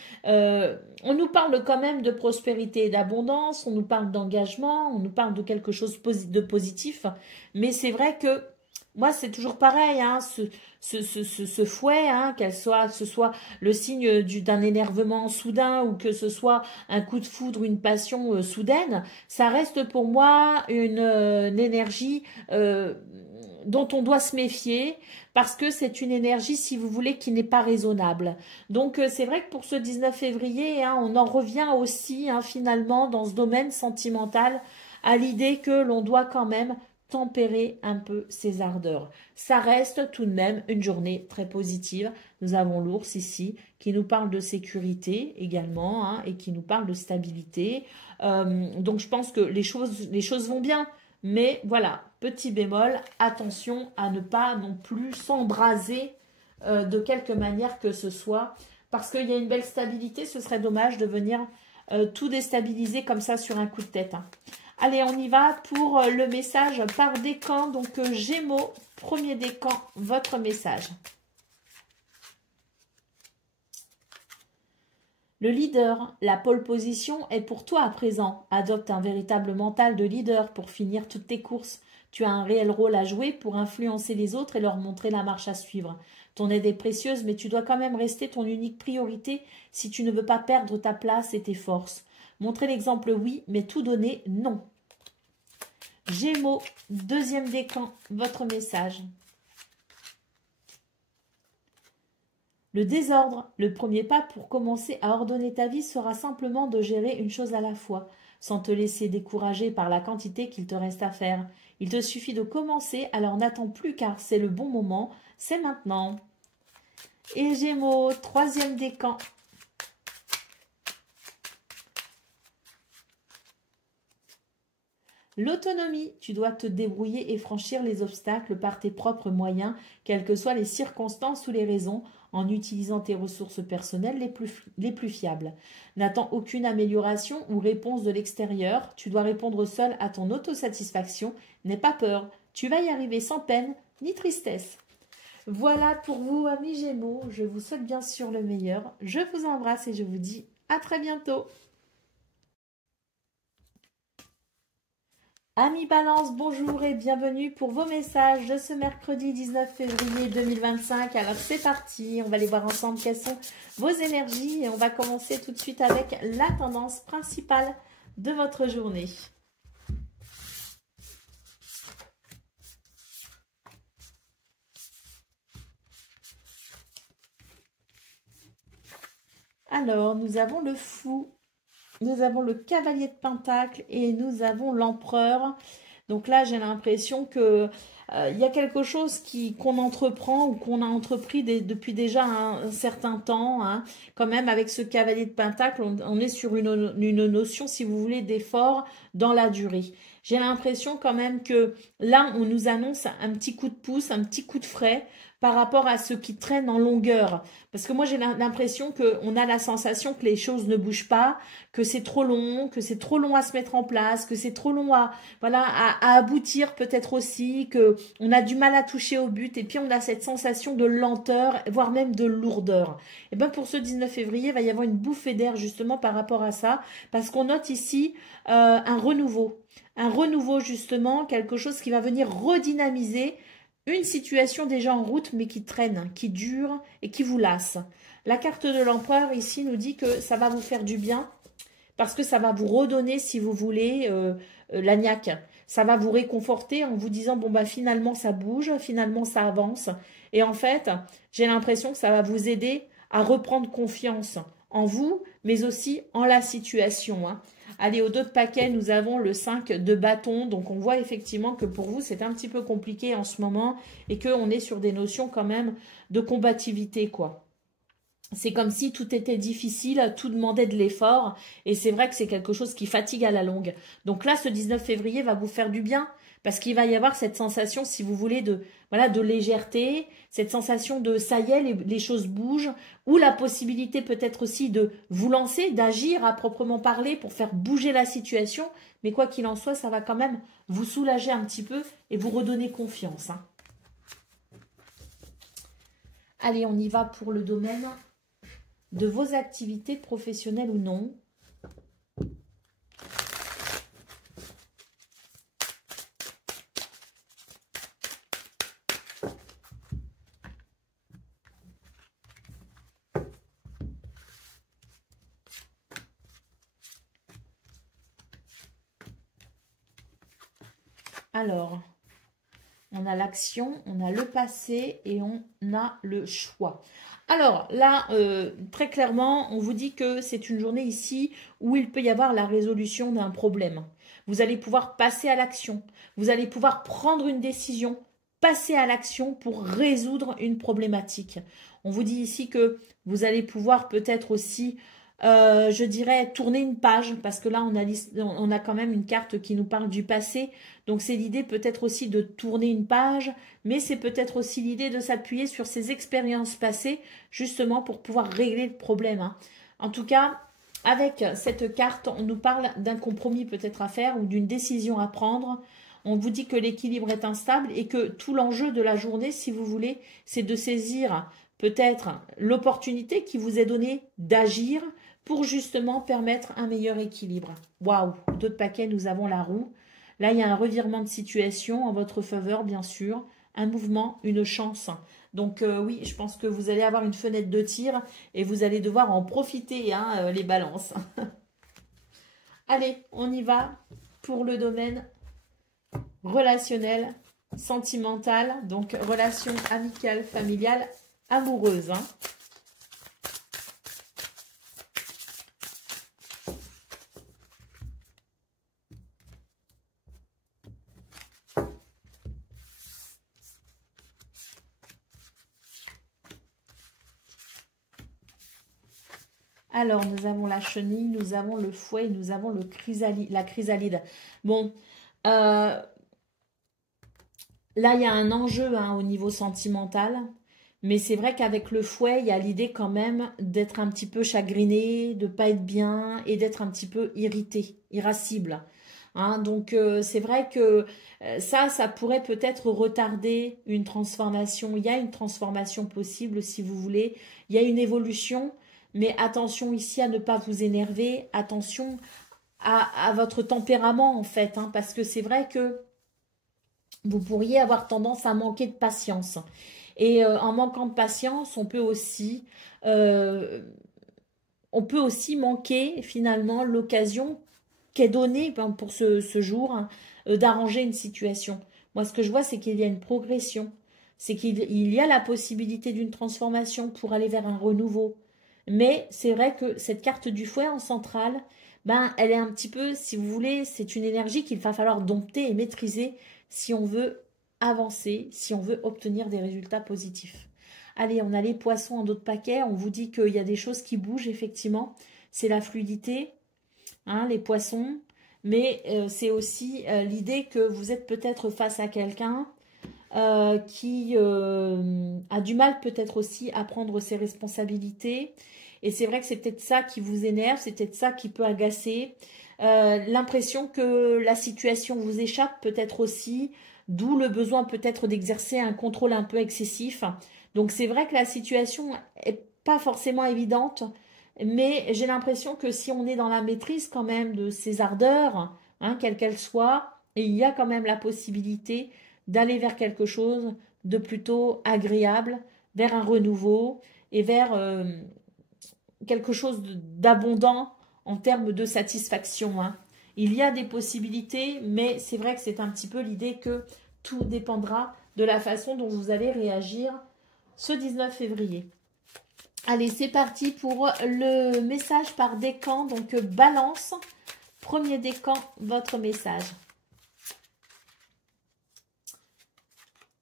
On nous parle quand même de prospérité et d'abondance, on nous parle d'engagement, on nous parle de quelque chose de positif, mais c'est vrai que moi, c'est toujours pareil, hein, ce fouet, hein, que ce soit le signe d'un énervement soudain ou que ce soit un coup de foudre, une passion soudaine, ça reste pour moi une énergie dont on doit se méfier parce que c'est une énergie, si vous voulez, qui n'est pas raisonnable. Donc, c'est vrai que pour ce 19 février, hein, on en revient aussi, hein, finalement, dans ce domaine sentimental, à l'idée que l'on doit quand même tempérer un peu ses ardeurs. Ça reste tout de même une journée très positive. Nous avons l'ours ici qui nous parle de sécurité également, hein, et qui nous parle de stabilité. Donc je pense que les choses vont bien. Mais voilà, petit bémol, attention à ne pas non plus s'embraser de quelque manière que ce soit. Parce qu'il y a une belle stabilité, ce serait dommage de venir tout déstabiliser comme ça sur un coup de tête. Hein. Allez, on y va pour le message par décan. Donc, Gémeaux, premier décan, votre message. Le leader, la pole position est pour toi à présent. Adopte un véritable mental de leader pour finir toutes tes courses. Tu as un réel rôle à jouer pour influencer les autres et leur montrer la marche à suivre. Ton aide est précieuse, mais tu dois quand même rester ton unique priorité si tu ne veux pas perdre ta place et tes forces. Montrer l'exemple, oui, mais tout donner, non. Gémeaux, deuxième décan, votre message. Le désordre, le premier pas pour commencer à ordonner ta vie sera simplement de gérer une chose à la fois, sans te laisser décourager par la quantité qu'il te reste à faire. Il te suffit de commencer, alors n'attends plus car c'est le bon moment, c'est maintenant. Et Gémeaux, troisième décan. L'autonomie, tu dois te débrouiller et franchir les obstacles par tes propres moyens, quelles que soient les circonstances ou les raisons, en utilisant tes ressources personnelles les plus fiables. N'attends aucune amélioration ou réponse de l'extérieur, tu dois répondre seul à ton autosatisfaction, n'aie pas peur, tu vas y arriver sans peine ni tristesse. Voilà pour vous, amis Gémeaux, je vous souhaite bien sûr le meilleur, je vous embrasse et je vous dis à très bientôt. Amis Balance, bonjour et bienvenue pour vos messages de ce mercredi 19 février 2025. Alors c'est parti, on va aller voir ensemble quelles sont vos énergies et on va commencer tout de suite avec la tendance principale de votre journée. Alors, nous avons le fou. Nous avons le cavalier de pentacle et nous avons l'empereur. Donc là, j'ai l'impression que il y a quelque chose qu'on entreprend ou qu'on a entrepris depuis déjà un certain temps. Hein. Quand même, avec ce cavalier de pentacle, on est sur une notion, si vous voulez, d'effort dans la durée. J'ai l'impression quand même que là, on nous annonce un petit coup de pouce, un petit coup de frais par rapport à ce qui traîne en longueur. Parce que moi, j'ai l'impression qu'on a la sensation que les choses ne bougent pas, que c'est trop long à se mettre en place, que c'est trop long à aboutir peut-être aussi, qu'on a du mal à toucher au but, et puis on a cette sensation de lenteur, voire même de lourdeur. Et bien pour ce 19 février, il va y avoir une bouffée d'air justement par rapport à ça, parce qu'on note ici un renouveau justement, quelque chose qui va venir redynamiser une situation déjà en route, mais qui traîne, qui dure et qui vous lasse. La carte de l'empereur ici nous dit que ça va vous faire du bien parce que ça va vous redonner, si vous voulez, la niaque. Ça va vous réconforter en vous disant, bon, bah finalement, ça bouge, finalement, ça avance. Et en fait, j'ai l'impression que ça va vous aider à reprendre confiance en vous, mais aussi en la situation. Hein. Allez, au dos de paquet, nous avons le 5 de bâton. Donc, on voit effectivement que pour vous, c'est un petit peu compliqué en ce moment et qu'on est sur des notions quand même de combativité, quoi. C'est comme si tout était difficile, tout demandait de l'effort. Et c'est vrai que c'est quelque chose qui fatigue à la longue. Donc là, ce 19 février va vous faire du bien parce qu'il va y avoir cette sensation, si vous voulez, de, voilà, de légèreté, cette sensation de ça y est, les choses bougent, ou la possibilité peut-être aussi de vous lancer, d'agir à proprement parler pour faire bouger la situation. Mais quoi qu'il en soit, ça va quand même vous soulager un petit peu et vous redonner confiance. Hein. Allez, on y va pour le domaine de vos activités professionnelles ou non. Alors, on a l'action, on a le passé et on a le choix. Alors là, très clairement, on vous dit que c'est une journée ici où il peut y avoir la résolution d'un problème. Vous allez pouvoir passer à l'action. Vous allez pouvoir prendre une décision, passer à l'action pour résoudre une problématique. On vous dit ici que vous allez pouvoir peut-être aussi, je dirais, tourner une page, parce que là, on a quand même une carte qui nous parle du passé. Donc, c'est l'idée peut-être aussi de tourner une page, mais c'est peut-être aussi l'idée de s'appuyer sur ses expériences passées, justement pour pouvoir régler le problème. Hein. En tout cas, avec cette carte, on nous parle d'un compromis peut-être à faire ou d'une décision à prendre. On vous dit que l'équilibre est instable et que tout l'enjeu de la journée, si vous voulez, c'est de saisir peut-être l'opportunité qui vous est donnée d'agir pour justement permettre un meilleur équilibre. Waouh, d'autres paquets, nous avons la roue. Là, il y a un revirement de situation en votre faveur, bien sûr. Un mouvement, une chance. Donc oui, je pense que vous allez avoir une fenêtre de tir et vous allez devoir en profiter, hein, les balances. Allez, on y va pour le domaine relationnel, sentimental. Donc, relation amicale, familiale, amoureuse. Hein. Alors, nous avons la chenille, nous avons le fouet, nous avons la chrysalide. Bon, là, il y a un enjeu hein, au niveau sentimental. Mais c'est vrai qu'avec le fouet, il y a l'idée quand même d'être un petit peu chagriné, de ne pas être bien et d'être un petit peu irrité, irascible. Hein, donc, c'est vrai que ça pourrait peut-être retarder une transformation. Il y a une transformation possible, si vous voulez. Il y a une évolution. Mais attention ici à ne pas vous énerver, attention à votre tempérament en fait, hein, parce que c'est vrai que vous pourriez avoir tendance à manquer de patience. Et en manquant de patience, euh, on peut aussi manquer finalement l'occasion qu'est donnée pour ce jour hein, d'arranger une situation. Moi, ce que je vois, c'est qu'il y a une progression, c'est qu'il y a la possibilité d'une transformation pour aller vers un renouveau. Mais c'est vrai que cette carte du fouet en centrale, ben, elle est un petit peu, si vous voulez, c'est une énergie qu'il va falloir dompter et maîtriser si on veut avancer, si on veut obtenir des résultats positifs. Allez, on a les poissons en d'autres paquets. On vous dit qu'il y a des choses qui bougent, effectivement. C'est la fluidité, hein, les poissons. Mais c'est aussi l'idée que vous êtes peut-être face à quelqu'un qui a du mal peut-être aussi à prendre ses responsabilités. Et c'est vrai que c'est peut-être ça qui vous énerve, c'est peut-être ça qui peut agacer. L'impression que la situation vous échappe peut-être aussi, d'où le besoin peut-être d'exercer un contrôle un peu excessif. Donc c'est vrai que la situation est pas forcément évidente, mais j'ai l'impression que si on est dans la maîtrise quand même de ces ardeurs, hein, quelles qu'elles soient, il y a quand même la possibilité d'aller vers quelque chose de plutôt agréable, vers un renouveau. et vers quelque chose d'abondant en termes de satisfaction, hein. Il y a des possibilités, mais c'est vrai que c'est un petit peu l'idée que tout dépendra de la façon dont vous allez réagir ce 19 février. Allez, c'est parti pour le message par décan. Donc, balance, premier décan, votre message.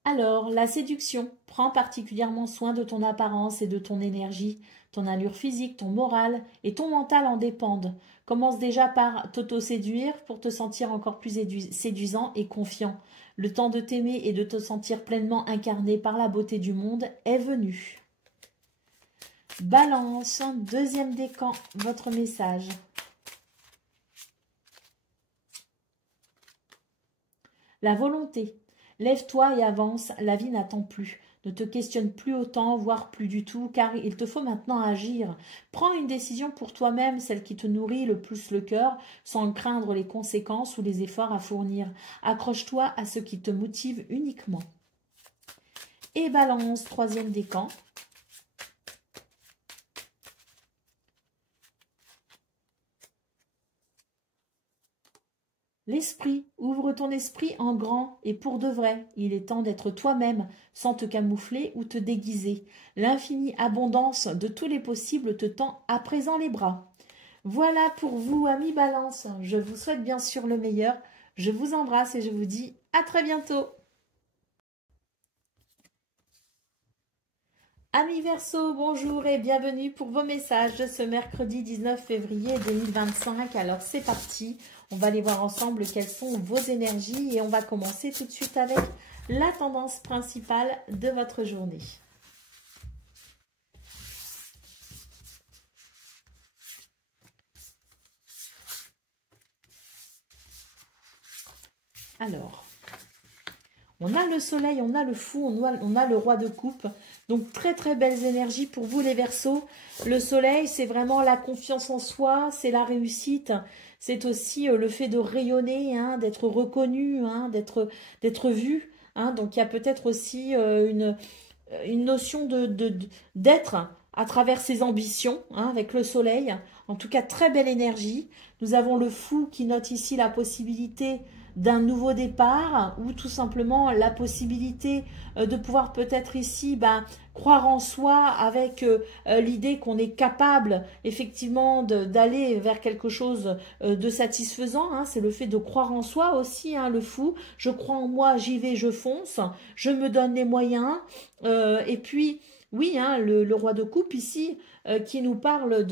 Alors, la séduction. Prends particulièrement soin de ton apparence et de ton énergie. Ton allure physique, ton moral et ton mental en dépendent. Commence déjà par t'auto-séduire pour te sentir encore plus séduisant et confiant. Le temps de t'aimer et de te sentir pleinement incarné par la beauté du monde est venu. Balance, deuxième décan, votre message. La volonté. Lève-toi et avance, la vie n'attend plus. Ne te questionne plus autant, voire plus du tout, car il te faut maintenant agir. Prends une décision pour toi-même, celle qui te nourrit le plus le cœur, sans craindre les conséquences ou les efforts à fournir. Accroche-toi à ce qui te motive uniquement. Et balance, troisième décan. L'esprit, ouvre ton esprit en grand et pour de vrai. Il est temps d'être toi-même, sans te camoufler ou te déguiser. L'infinie abondance de tous les possibles te tend à présent les bras. Voilà pour vous, amis Balance. Je vous souhaite bien sûr le meilleur. Je vous embrasse et je vous dis à très bientôt. Amis Verseau, bonjour et bienvenue pour vos messages de ce mercredi 19 février 2025. Alors c'est parti, on va aller voir ensemble quelles sont vos énergies et on va commencer tout de suite avec la tendance principale de votre journée. Alors, on a le soleil, on a le fou, on a le roi de coupe. Donc, très très belles énergies pour vous les Verseaux. Le soleil, c'est vraiment la confiance en soi, c'est la réussite. C'est aussi le fait de rayonner, hein, d'être reconnu, hein, d'être vu. Hein. Donc, il y a peut-être aussi une notion d'être à travers ses ambitions, hein, avec le soleil. En tout cas, très belle énergie. Nous avons le fou qui note ici la possibilité d'un nouveau départ ou tout simplement la possibilité de pouvoir peut-être ici croire en soi avec l'idée qu'on est capable effectivement d'aller vers quelque chose de satisfaisant, hein. C'est le fait de croire en soi aussi, hein, le fou. Je crois en moi, j'y vais, je fonce, je me donne les moyens. Et puis, oui, hein, le roi de coupe ici qui nous parle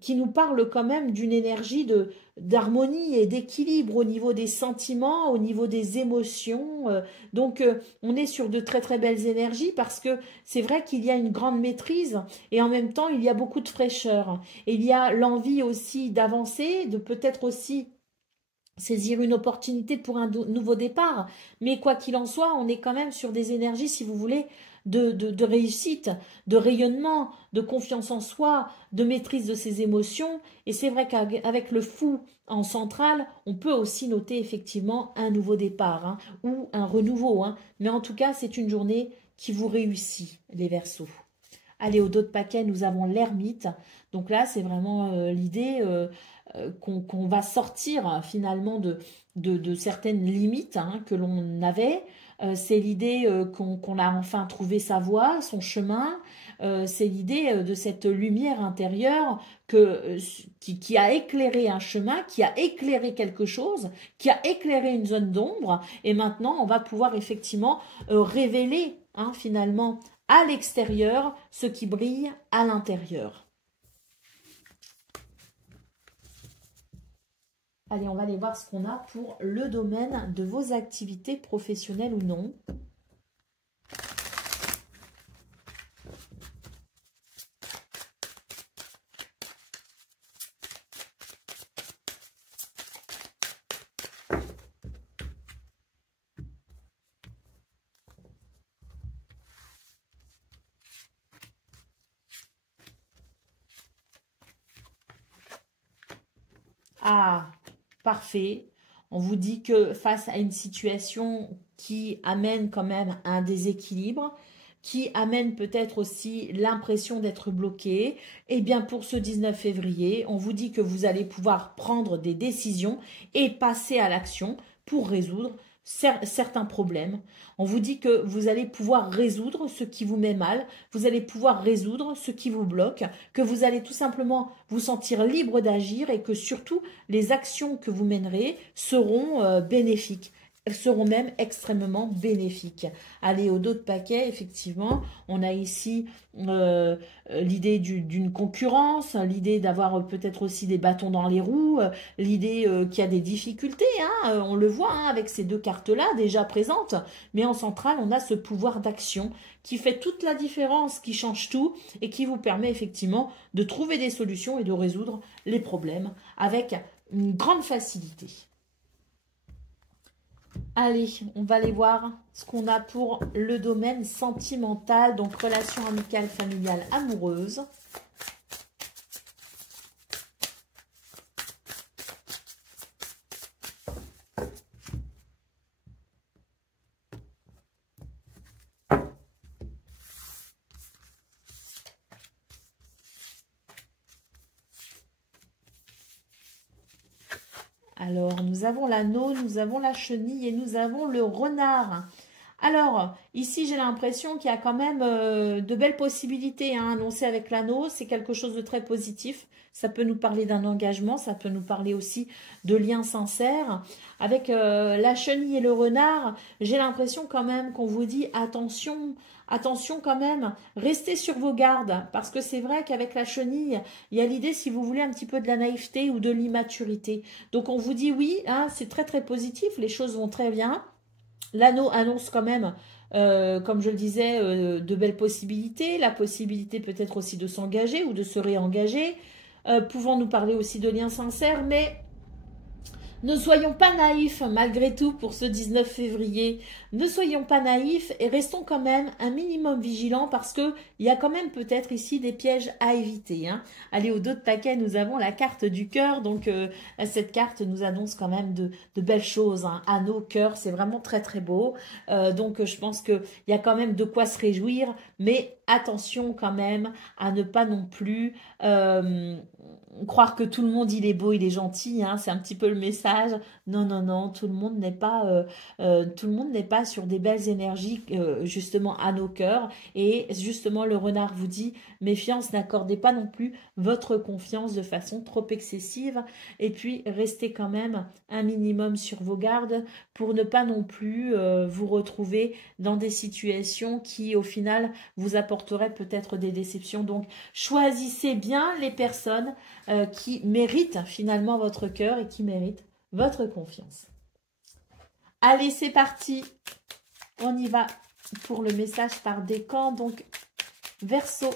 qui nous parle quand même d'une énergie d'harmonie et d'équilibre au niveau des sentiments, au niveau des émotions. Donc, on est sur de très très belles énergies parce que c'est vrai qu'il y a une grande maîtrise et en même temps, il y a beaucoup de fraîcheur. Et il y a l'envie aussi d'avancer, de peut-être aussi saisir une opportunité pour un nouveau départ. Mais quoi qu'il en soit, on est quand même sur des énergies, si vous voulez, de réussite, de rayonnement, de confiance en soi, de maîtrise de ses émotions. Et c'est vrai qu'avec le fou en centrale, on peut aussi noter effectivement un nouveau départ, hein, ou un renouveau. Hein. Mais en tout cas, c'est une journée qui vous réussit, les Verseaux. Allez, au dos de paquet, nous avons l'ermite. Donc là, c'est vraiment l'idée qu'on va sortir finalement de certaines limites, hein, que l'on avait. C'est l'idée qu'on a enfin trouvé sa voie, son chemin. C'est l'idée de cette lumière intérieure qui a éclairé un chemin, qui a éclairé quelque chose, qui a éclairé une zone d'ombre. Et maintenant, on va pouvoir effectivement révéler, hein, finalement à l'extérieur ce qui brille à l'intérieur. Allez, on va aller voir ce qu'on a pour le domaine de vos activités professionnelles ou non. Ah, parfait. On vous dit que face à une situation qui amène quand même un déséquilibre, qui amène peut-être aussi l'impression d'être bloqué, eh bien pour ce 19 février, on vous dit que vous allez pouvoir prendre des décisions et passer à l'action pour résoudre certains problèmes. On vous dit que vous allez pouvoir résoudre ce qui vous met mal, vous allez pouvoir résoudre ce qui vous bloque, que vous allez tout simplement vous sentir libre d'agir et que surtout les actions que vous mènerez seront bénéfiques, seront même extrêmement bénéfiques. Allez, au dos de paquet, effectivement, on a ici l'idée d'une concurrence, l'idée d'avoir peut-être aussi des bâtons dans les roues, l'idée qu'il y a des difficultés, hein, on le voit hein, avec ces deux cartes-là déjà présentes, mais en centrale, on a ce pouvoir d'action qui fait toute la différence, qui change tout et qui vous permet effectivement de trouver des solutions et de résoudre les problèmes avec une grande facilité. Allez, on va aller voir ce qu'on a pour le domaine sentimental, donc relation amicale, familiale, amoureuse. Alors, nous avons l'anneau, nous avons la chenille et nous avons le renard. Alors, ici, j'ai l'impression qu'il y a quand même de belles possibilités hein, annoncées avec l'anneau. C'est quelque chose de très positif. Ça peut nous parler d'un engagement, ça peut nous parler aussi de liens sincères. Avec la chenille et le renard, j'ai l'impression quand même qu'on vous dit attention, attention quand même, restez sur vos gardes. Parce que c'est vrai qu'avec la chenille, il y a l'idée, si vous voulez, un petit peu de la naïveté ou de l'immaturité. Donc on vous dit oui, hein, c'est très très positif, les choses vont très bien. L'anneau annonce quand même, comme je le disais, de belles possibilités. La possibilité peut-être aussi de s'engager ou de se réengager. Pouvant nous parler aussi de liens sincères, mais ne soyons pas naïfs malgré tout pour ce 19 février. Ne soyons pas naïfs et restons quand même un minimum vigilants parce qu'il y a quand même peut-être ici des pièges à éviter. Hein. Allez, au dos de paquet, nous avons la carte du cœur. Donc, cette carte nous annonce quand même de belles choses. Hein. Anneau, cœur, c'est vraiment très très beau. Donc, je pense qu'il y a quand même de quoi se réjouir. Mais attention quand même à ne pas non plus croire que tout le monde il est beau, il est gentil, hein, c'est un petit peu le message. Non, non, non, tout le monde n'est pas sur des belles énergies justement à nos cœurs. Et justement le renard vous dit méfiance, n'accordez pas non plus votre confiance de façon trop excessive. Et puis restez quand même un minimum sur vos gardes pour ne pas non plus vous retrouver dans des situations qui au final vous apporteraient peut-être des déceptions. Donc choisissez bien les personnes qui méritent finalement votre cœur et qui méritent votre confiance. Allez, c'est parti. On y va pour le message par décan. Donc, Verseau,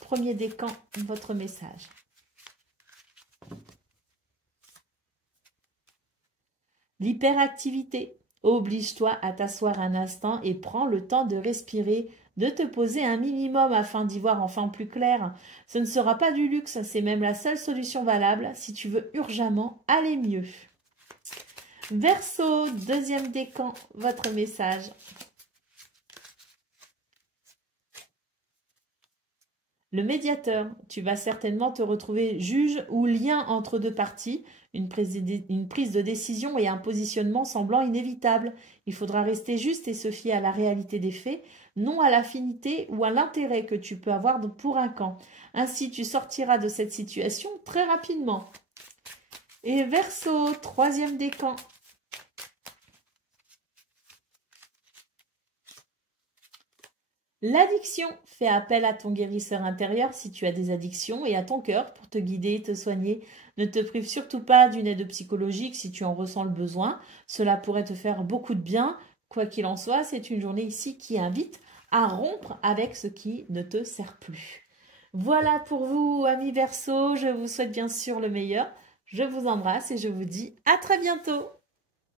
premier décan, votre message. L'hyperactivité. Oblige-toi à t'asseoir un instant et prends le temps de respirer, de te poser un minimum afin d'y voir enfin plus clair. Ce ne sera pas du luxe, c'est même la seule solution valable si tu veux urgemment aller mieux. Verseau, deuxième décan, votre message. Le médiateur, tu vas certainement te retrouver juge ou lien entre deux parties, une prise de décision et un positionnement semblant inévitable. Il faudra rester juste et se fier à la réalité des faits, non à l'affinité ou à l'intérêt que tu peux avoir pour un camp. Ainsi, tu sortiras de cette situation très rapidement. Et Verseau, troisième décan. L'addiction. Fais appel à ton guérisseur intérieur si tu as des addictions et à ton cœur pour te guider et te soigner. Ne te prive surtout pas d'une aide psychologique si tu en ressens le besoin. Cela pourrait te faire beaucoup de bien. Quoi qu'il en soit, c'est une journée ici qui invite à rompre avec ce qui ne te sert plus. Voilà pour vous, amis Verseau. Je vous souhaite bien sûr le meilleur. Je vous embrasse et je vous dis à très bientôt.